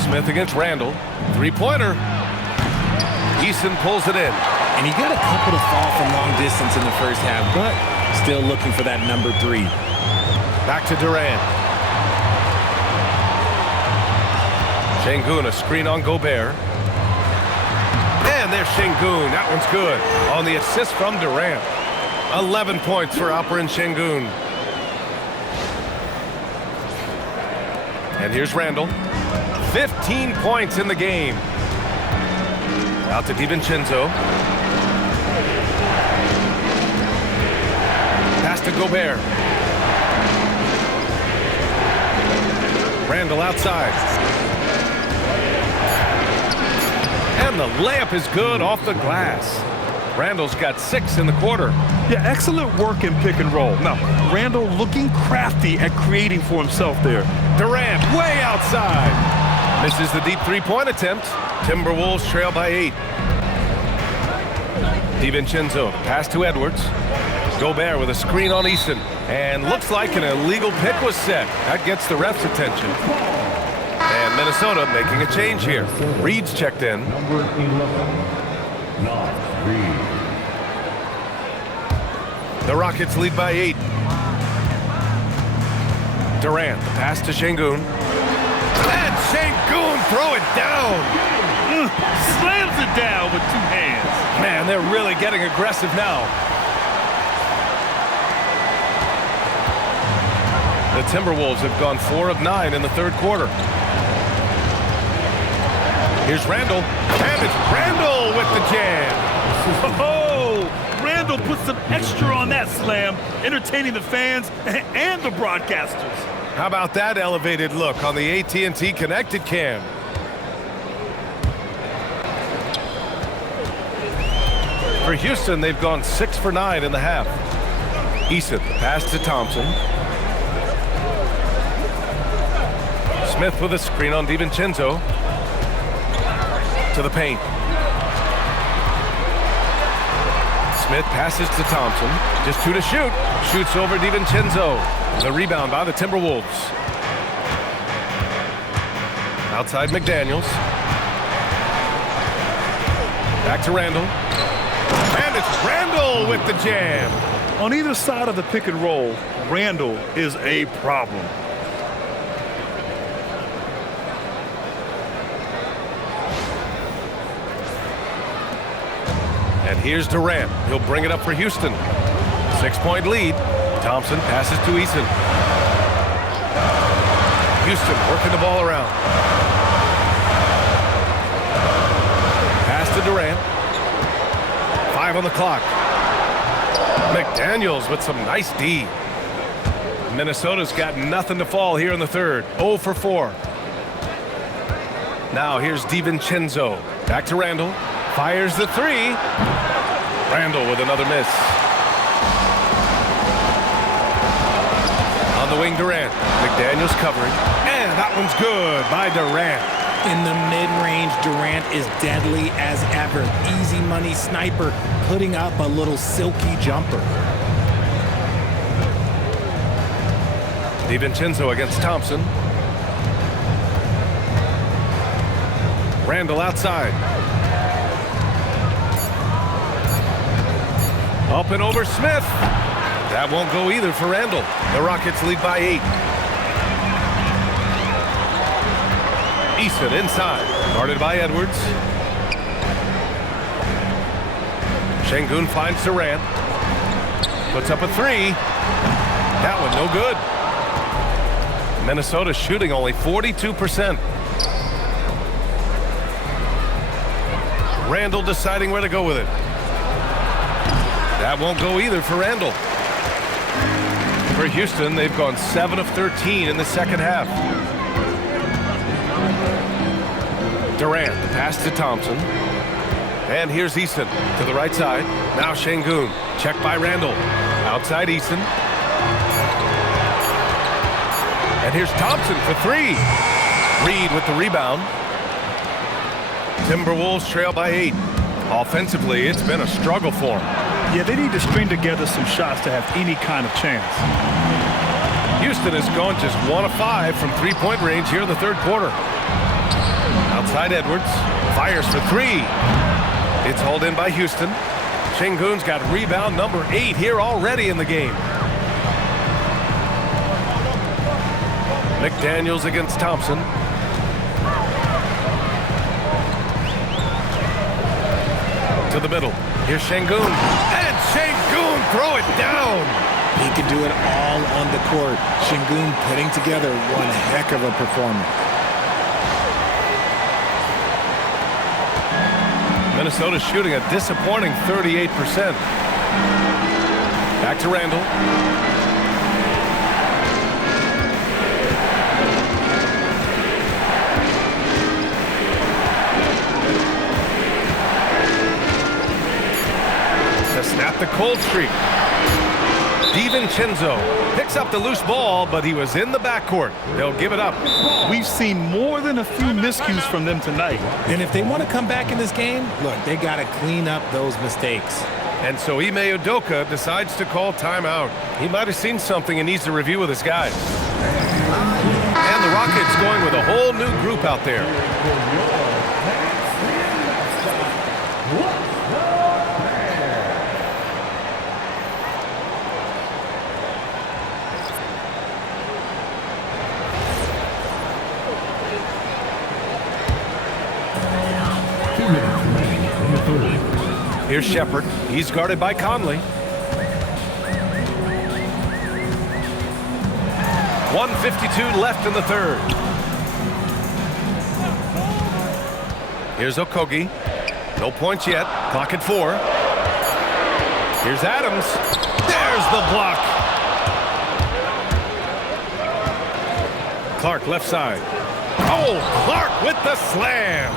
Smith against Randle. 3-pointer. Eason pulls it in. And he got a couple to fall from long distance in the first half, but still looking for that number 3. Back to Durant. Sengun, a screen on Gobert. And there's Sengun. That one's good. On the assist from Durant. 11 points for Alperen Sengun. And here's Randle. 15 points in the game. Out to DiVincenzo. Pass to Gobert. Randle outside. And the layup is good off the glass. Randle's got 6 in the quarter. Yeah, excellent work in pick and roll. Now, Randle looking crafty at creating for himself there. Durant way outside. Misses the deep 3-point attempt. Timberwolves trail by 8. DiVincenzo, pass to Edwards. Gobert with a screen on Easton. And looks like an illegal pick was set. That gets the ref's attention. And Minnesota making a change here. Reed's checked in. Number 11, not Reed. The Rockets lead by 8. Durant, the pass to Sengun. And Sengun throw it down. Slams it down with 2 hands. Man, they're really getting aggressive now. The Timberwolves have gone 4 of 9 in the third quarter. Here's Randle. And it's Randle with the jam. Oh, Randle put some extra on that slam, entertaining the fans and the broadcasters. How about that elevated look on the AT&T connected cam? For Houston, they've gone 6 for 9 in the half. Easton, pass to Thompson. Smith with a screen on DiVincenzo. To the paint. Smith passes to Thompson. Just 2 to shoot. Shoots over DiVincenzo. The rebound by the Timberwolves. Outside McDaniels. Back to Randle. And it's Randle with the jam. On either side of the pick and roll, Randle is a problem. And here's Durant. He'll bring it up for Houston. 6-point lead. Thompson passes to Easton. Houston working the ball around. Pass to Durant. 5 on the clock. McDaniels with some nice D. Minnesota's got nothing to fall here in the third. 0 for 4. Now here's DiVincenzo. Back to Randle. Fires the 3. Randle with another miss. On the wing, Durant. McDaniels covering. And that one's good by Durant. In the mid-range, Durant is deadly as ever. Easy money sniper, putting up a little silky jumper. DiVincenzo against Thompson. Randle outside. Up and over Smith. That won't go either for Randle. The Rockets lead by 8. Easton inside. Guarded by Edwards. Sengun finds Durant. Puts up a 3. That one no good. Minnesota shooting only 42%. Randle deciding where to go with it. That won't go either for Randle. For Houston, they've gone 7 of 13 in the second half. Durant, the pass to Thompson. And here's Easton to the right side. Now Sengun, checked by Randle. Outside Easton. And here's Thompson for 3. Reed with the rebound. Timberwolves trail by 8. Offensively, it's been a struggle for them. Yeah, they need to string together some shots to have any kind of chance. Houston has gone just 1 of 5 from 3-point range here in the third quarter. Outside Edwards. Fires for 3. It's hauled in by Houston. Sengun's got rebound number 8 here already in the game. McDaniels against Thompson. To the middle. Here's Sengun. And Sengun throw it down. He can do it all on the court. Sengun putting together one heck of a performance. Minnesota shooting a disappointing 38%. Back to Randle. To snap the cold streak. DiVincenzo picks up the loose ball, but he was in the backcourt. They'll give it up. We've seen more than a few miscues from them tonight. And if they want to come back in this game, look, they got to clean up those mistakes. And so Ime Udoka decides to call timeout. He might have seen something and needs to review with his guys. And the Rockets going with a whole new group out there. Here's Sheppard. He's guarded by Conley. 1:52 left in the third. Here's Okogie. No points yet. Clock at 4. Here's Adams. There's the block. Clark left side. Oh, Clark with the slam.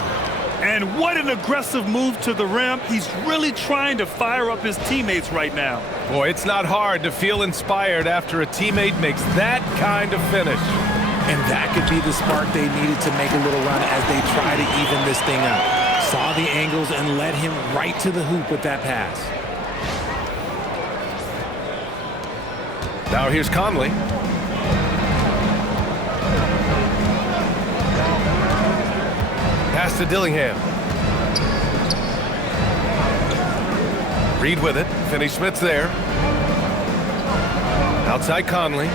And what an aggressive move to the rim. He's really trying to fire up his teammates right now. Boy, it's not hard to feel inspired after a teammate makes that kind of finish. And that could be the spark they needed to make a little run as they try to even this thing up. Saw the angles and led him right to the hoop with that pass. Now here's Conley. Pass to Dillingham. Reed with it. Finney-Smith's there. Outside Conley.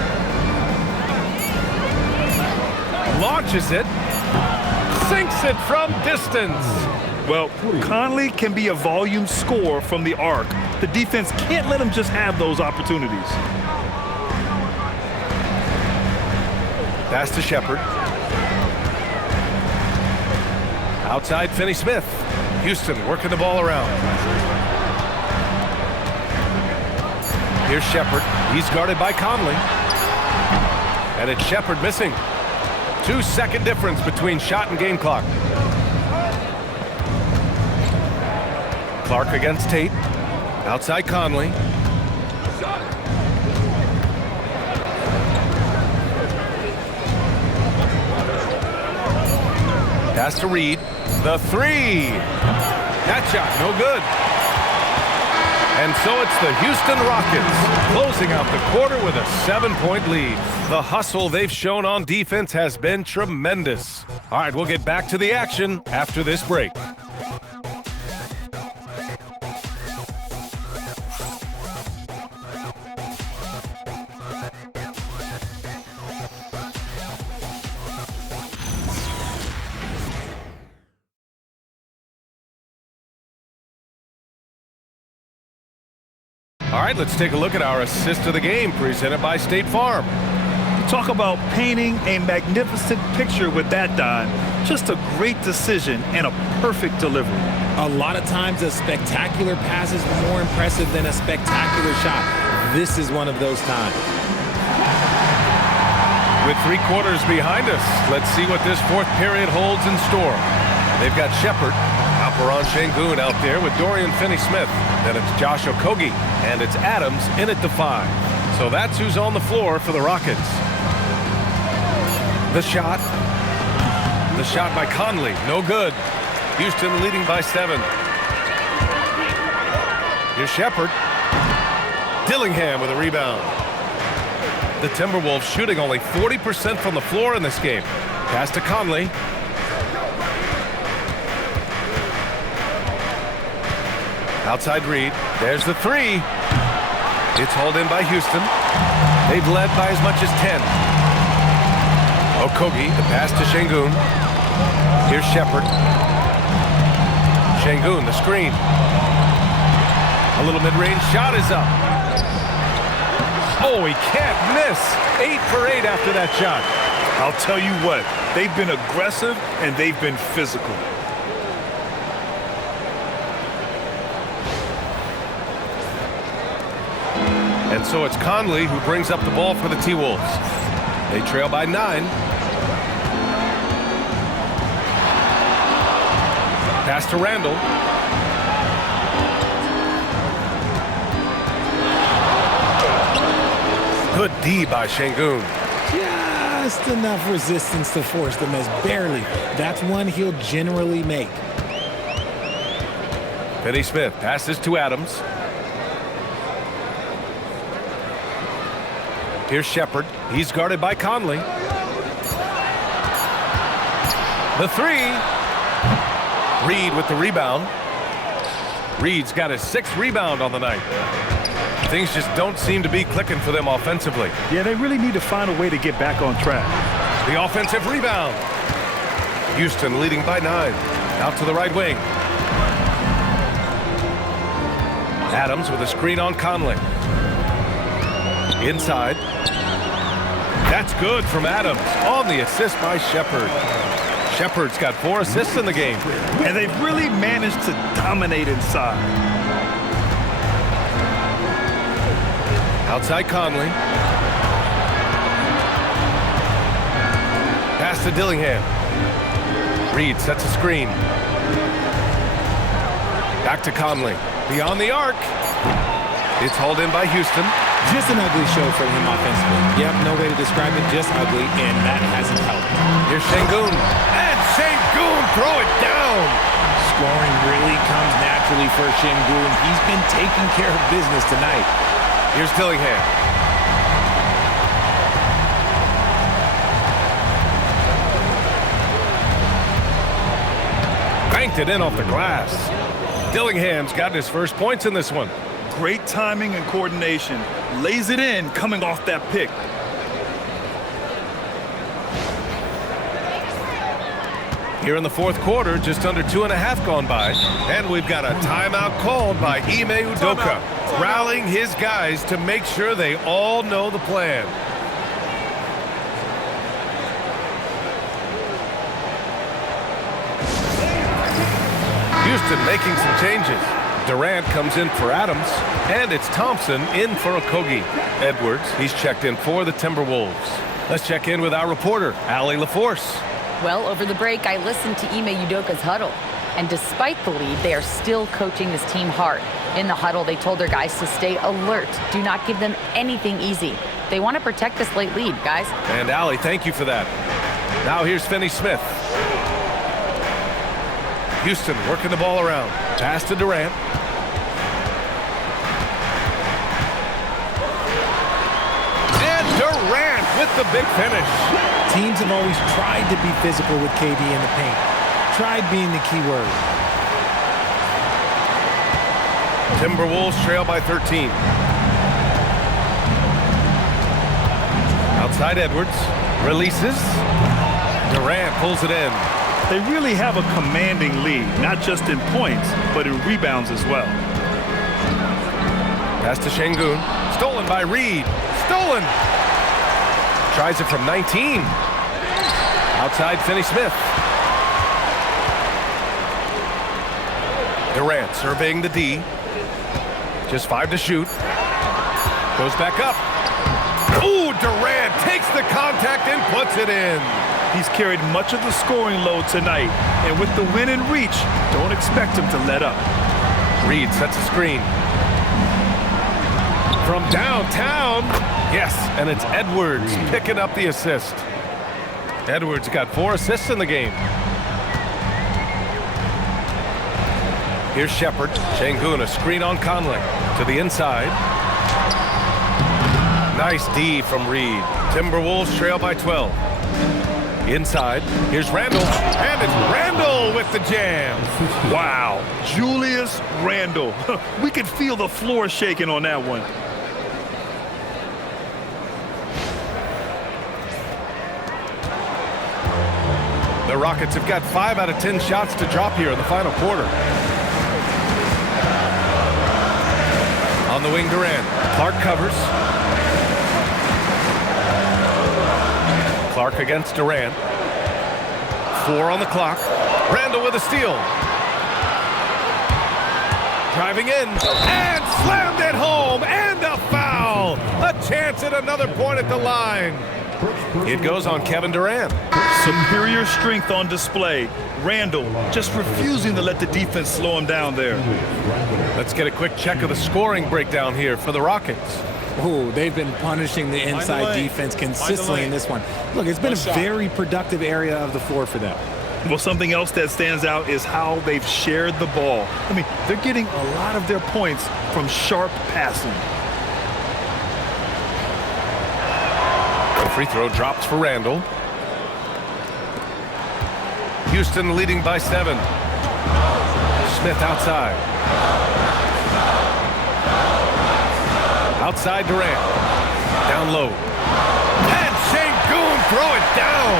Launches it. Sinks it from distance. Well, Conley can be a volume scorer from the arc. The defense can't let him just have those opportunities. Pass to Sheppard. Outside Finney-Smith. Houston working the ball around. Here's Sheppard. He's guarded by Conley. And it's Sheppard missing. 2-second difference between shot and game clock. Clark against Tate. Outside Conley. Pass to Reed. The 3. That shot, no good. And so it's the Houston Rockets closing out the quarter with a 7-point lead. The hustle they've shown on defense has been tremendous. All right, we'll get back to the action after this break. All right, let's take a look at our assist of the game presented by State Farm. Talk about painting a magnificent picture with that dime. Just a great decision and a perfect delivery. A lot of times a spectacular pass is more impressive than a spectacular shot. This is one of those times. With 3 quarters behind us, let's see what this fourth period holds in store. They've got Sheppard, Alperen Sengun out there with Dorian Finney-Smith. Then it's Josh Okogie, and it's Adams in at the 5. So that's who's on the floor for the Rockets. The shot. The shot by Conley, no good. Houston leading by 7. Here's Sheppard. Dillingham with a rebound. The Timberwolves shooting only 40% from the floor in this game. Pass to Conley. Outside Reed. There's the 3. It's hauled in by Houston. They've led by as much as 10. Okogie, the pass to Sengun. Here's Sheppard. Sengun, the screen. A little mid-range shot is up. Oh, he can't miss. 8 for 8 after that shot. I'll tell you what, they've been aggressive and they've been physical. And so it's Conley who brings up the ball for the T-Wolves. They trail by 9. Pass to Randle. Good D by Sengun. Just enough resistance to force them as barely. That's one he'll generally make. Finney Smith passes to Adams. Here's Sheppard. He's guarded by Conley. The three. Reed with the rebound. Reed's got his 6th rebound on the night. Things just don't seem to be clicking for them offensively. Yeah, they really need to find a way to get back on track. The offensive rebound. Houston leading by 9. Out to the right wing. Adams with a screen on Conley. Inside. That's good from Adams on the assist by Sheppard. Sheppard's got 4 assists in the game. And they've really managed to dominate inside. Outside Conley. Pass to Dillingham. Reed sets a screen. Back to Conley. Beyond the arc. It's hauled in by Houston. Just an ugly show for him offensively. Yep, no way to describe it, just ugly, and that hasn't helped. Here's Sengun. And Sengun throw it down. Scoring really comes naturally for Sengun. He's been taking care of business tonight. Here's Dillingham. Banked it in off the glass. Dillingham's gotten his first points in this one. Great timing and coordination. Lays it in coming off that pick. Here in the 4th quarter, just under 2.5 gone by, and we've got a timeout called by Ime Udoka, rallying his guys to make sure they all know the plan. Houston making some changes. Durant comes in for Adams, and it's Thompson in for Okogie. Edwards, he's checked in for the Timberwolves. Let's check in with our reporter, Allie LaForce. Well, over the break, I listened to Ime Udoka's huddle. And despite the lead, they are still coaching this team hard. In the huddle, they told their guys to stay alert. Do not give them anything easy. They want to protect this late lead, guys. And Allie, thank you for that. Now here's Finney Smith. Houston working the ball around. Pass to Durant. And Durant with the big finish. Teams have always tried to be physical with KD in the paint. Tried being the key word. Timberwolves trail by 13. Outside Edwards. Releases. Durant pulls it in. They really have a commanding lead, not just in points, but in rebounds as well. Pass to Sengun. Stolen by Reed. Stolen. Tries it from 19. Outside Finney Smith. Durant surveying the D. Just 5 to shoot. Goes back up. Ooh, Durant takes the contact and puts it in. He's carried much of the scoring load tonight, and with the win in reach, don't expect him to let up. Reed sets a screen. From downtown. Yes, and it's Edwards picking up the assist. Edwards got 4 assists in the game. Here's Sheppard. Sengun, a screen on Conley. To the inside. Nice D from Reed. Timberwolves trail by 12. Inside, here's Randle, and it's Randle with the jam. Wow, Julius Randle. We could feel the floor shaking on that one. The Rockets have got 5 out of 10 shots to drop here in the final quarter. On the wing, Durant. Clark covers. Clark against Durant. 4 on the clock. Randle with a steal. Driving in and slammed it home, and a foul. A chance at another point at the line. It goes on Kevin Durant. Superior strength on display. Randle just refusing to let the defense slow him down there. Let's get a quick check of the scoring breakdown here for the Rockets. Oh, they've been punishing the inside defense consistently in this one. Look, it's been a very productive area of the floor for them. Well, something else that stands out is how they've shared the ball. I mean, they're getting a lot of their points from sharp passing. The free throw drops for Randle. Houston leading by 7. Smith outside. Outside Durant. Down low. And Sengun throw it down.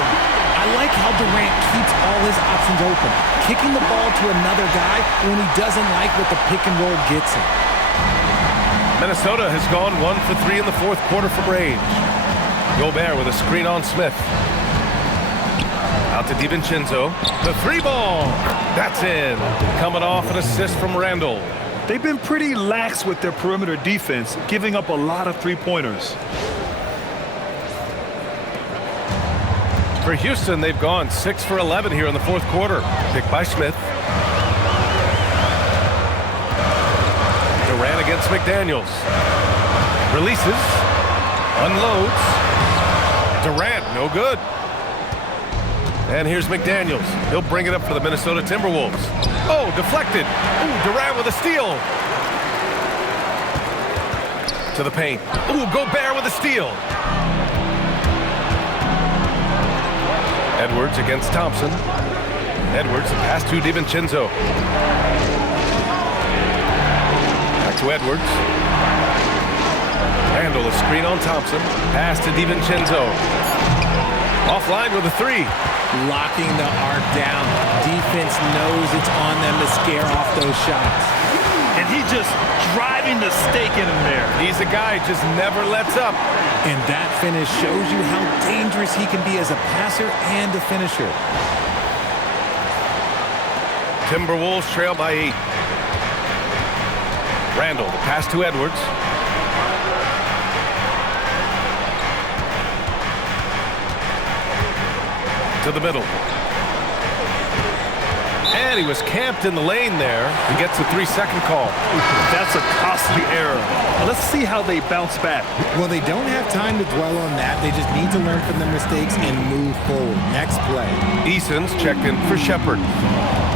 I like how Durant keeps all his options open, kicking the ball to another guy when he doesn't like what the pick and roll gets him. Minnesota has gone 1 for 3 in the fourth quarter from range. Gobert with a screen on Smith. Out to DiVincenzo. The 3-ball. That's in. Coming off an assist from Randle. They've been pretty lax with their perimeter defense, giving up a lot of three-pointers. For Houston, they've gone 6 for 11 here in the fourth quarter. Picked by Smith. Durant against McDaniels. Releases. Unloads. Durant, no good. And here's McDaniels. He'll bring it up for the Minnesota Timberwolves. Oh, deflected. Ooh, Durant with a steal. To the paint. Ooh, Gobert with a steal. Edwards against Thompson. Edwards, the pass to DiVincenzo. Back to Edwards. Randle, a screen on Thompson. Pass to DiVincenzo. Offline with a 3. Locking the arc down. Defense knows it's on them to scare off those shots. And he just driving the stake in him there. He's a guy who just never lets up. And that finish shows you how dangerous he can be as a passer and a finisher. Timberwolves trail by 8. Randle, the pass to Edwards. To the middle. And he was camped in the lane there. He gets a 3-second call. That's a costly error. Let's see how they bounce back. Well, they don't have time to dwell on that. They just need to learn from their mistakes and move forward. Next play. Eason's checked in for Sheppard.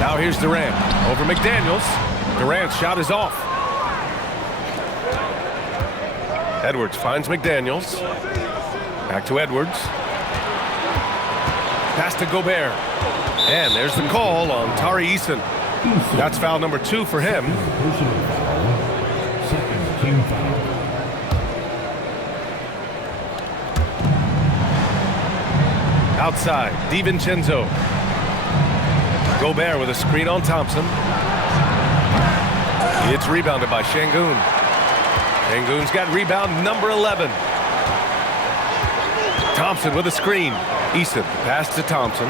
Now here's Durant. Over McDaniels. Durant's shot is off. Edwards finds McDaniels. Back to Edwards. Pass to Gobert. And there's the call on Tari Eason. That's foul number 2 for him. Second team foul. Outside, DiVincenzo. Gobert with a screen on Thompson. It's rebounded by Sengun. Sengun's got rebound number 11. Thompson with a screen. Eason, pass to Thompson.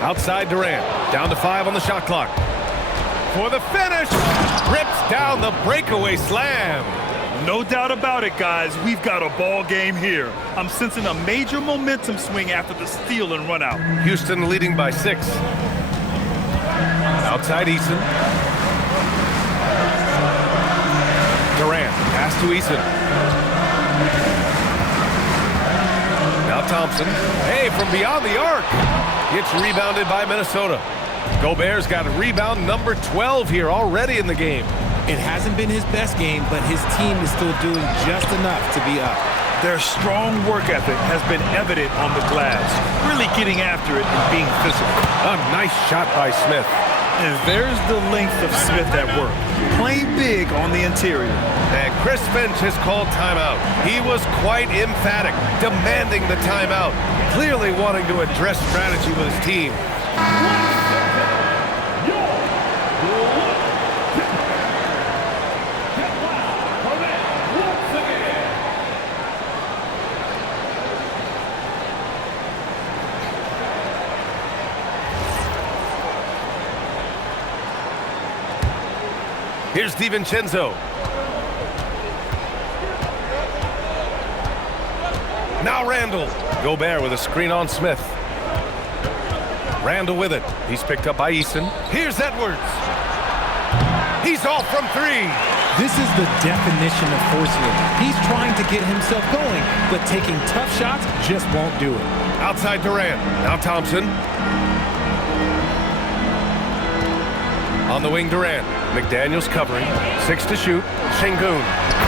Outside Durant, down to 5 on the shot clock. For the finish, rips down the breakaway slam. No doubt about it, guys. We've got a ball game here. I'm sensing a major momentum swing after the steal and run out. Houston leading by 6. Outside Eason. Durant, pass to Eason. Now Thompson. Hey, from beyond the arc. It's rebounded by Minnesota. Gobert's got a rebound number 12 here already in the game. It hasn't been his best game, but his team is still doing just enough to be up. Their strong work ethic has been evident on the glass, really getting after it and being physical. A nice shot by Smith. And there's the length of Smith at work, playing big on the interior. And Chris Finch has called timeout. He was quite emphatic, demanding the timeout, clearly wanting to address strategy with his team. Here's DiVincenzo. Now Randle. Gobert with a screen on Smith. Randle with it. He's picked up by Easton. Here's Edwards. He's off from three. This is the definition of forcing it. He's trying to get himself going, but taking tough shots just won't do it. Outside Durant. Now Thompson. On the wing, Durant. McDaniels covering. 6 to shoot. Sengun.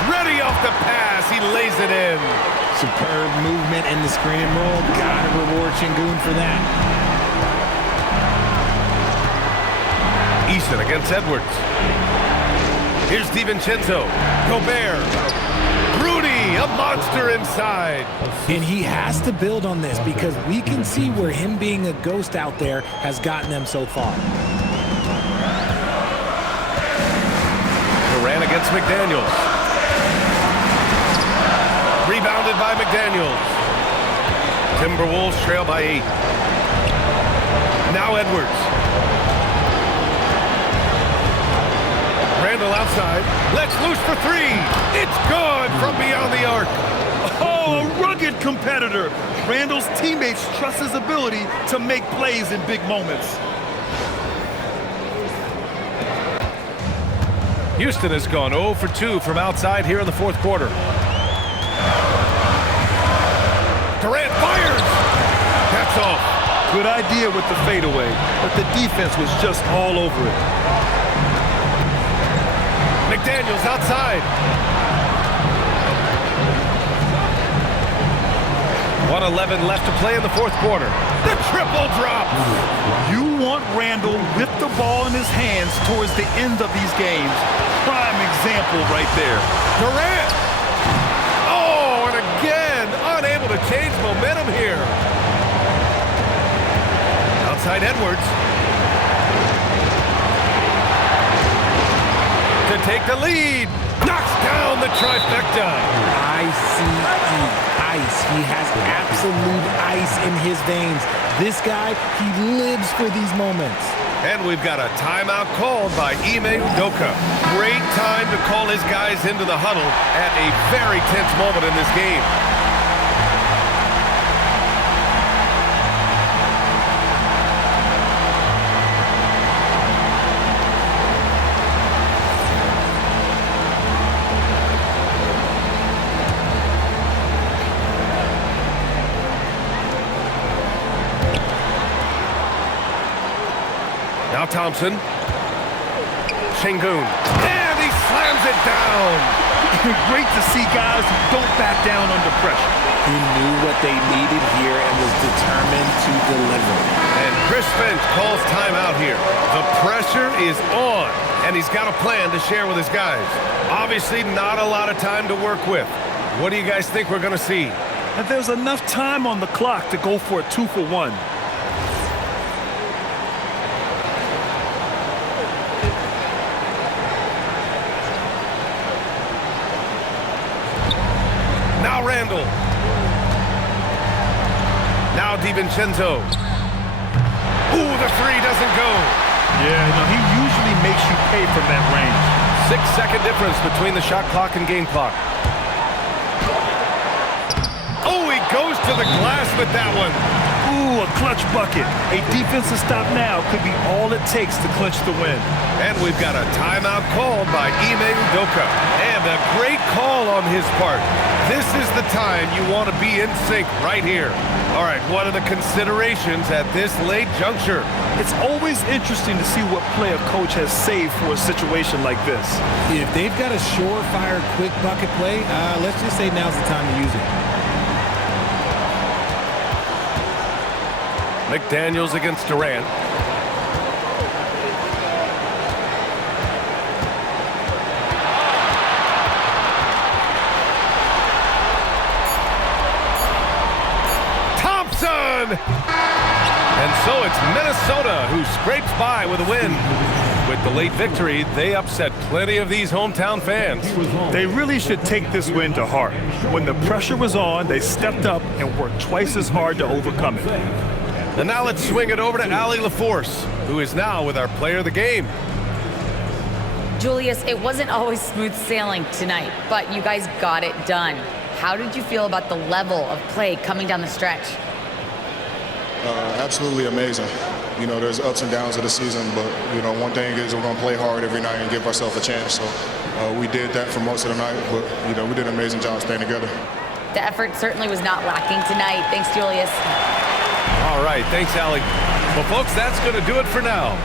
Ready off the pass. He lays it in. Superb movement in the screen and roll. Gotta reward Sengun for that. Easton against Edwards. Here's DiVincenzo. Gobert. Rudy, a monster inside. And he has to build on this because we can see where him being a ghost out there has gotten them so far. Durant against McDaniels. Rebounded by McDaniels. Timberwolves trail by 8. Now Edwards. Randle outside. Let's loose for 3. It's good from beyond the arc. Oh, a rugged competitor. Randle's teammates trust his ability to make plays in big moments. Houston has gone 0 for 2 from outside here in the fourth quarter. Durant fires. That's off. Good idea with the fadeaway, but the defense was just all over it. McDaniels outside. 1:11 left to play in the fourth quarter. The triple drop. You want Randle with the ball in his hands towards the end of these games. Prime example right there. Durant. Oh, and again, unable to change momentum here. Outside Edwards. To take the lead. Knocks down the trifecta. Ice. He has absolute ice in his veins. This guy, he lives for these moments. And we've got a timeout called by Ime Udoka. Great time to call his guys into the huddle at a very tense moment in this game. Now Thompson. Sengun. And he slams it down. Great to see guys who don't back down under pressure. He knew what they needed here and was determined to deliver. And Chris Finch calls timeout here. The pressure is on, and he's got a plan to share with his guys. Obviously, not a lot of time to work with. What do you guys think we're going to see? And there's enough time on the clock to go for a 2-for-1. Now Randle. Now DiVincenzo. Ooh, the 3 doesn't go. Yeah, no, he usually makes you pay from that range. 6-second difference between the shot clock and game clock. Oh, he goes to the glass with that one. Ooh, a clutch bucket. A defensive stop now could be all it takes to clinch the win. And we've got a timeout called by Ime Udoka. And a great call on his part. This is the time you want to be in sync right here. All right, what are the considerations at this late juncture? It's always interesting to see what play a coach has saved for a situation like this. If they've got a surefire quick bucket play, let's just say now's the time to use it. McDaniels against Durant. Thompson! And so it's Minnesota who scrapes by with a win. With the late victory, they upset plenty of these hometown fans. They really should take this win to heart. When the pressure was on, they stepped up and worked twice as hard to overcome it. And now let's swing it over to Allie LaForce, who is now with our player of the game. Julius, it wasn't always smooth sailing tonight, but you guys got it done. How did you feel about the level of play coming down the stretch? Absolutely amazing. You know, there's ups and downs of the season, but, you know, one thing is we're going to play hard every night and give ourselves a chance. So we did that for most of the night, but, you know, we did an amazing job staying together. The effort certainly was not lacking tonight. Thanks, Julius. All right. Thanks, Allie. Well, folks, that's going to do it for now.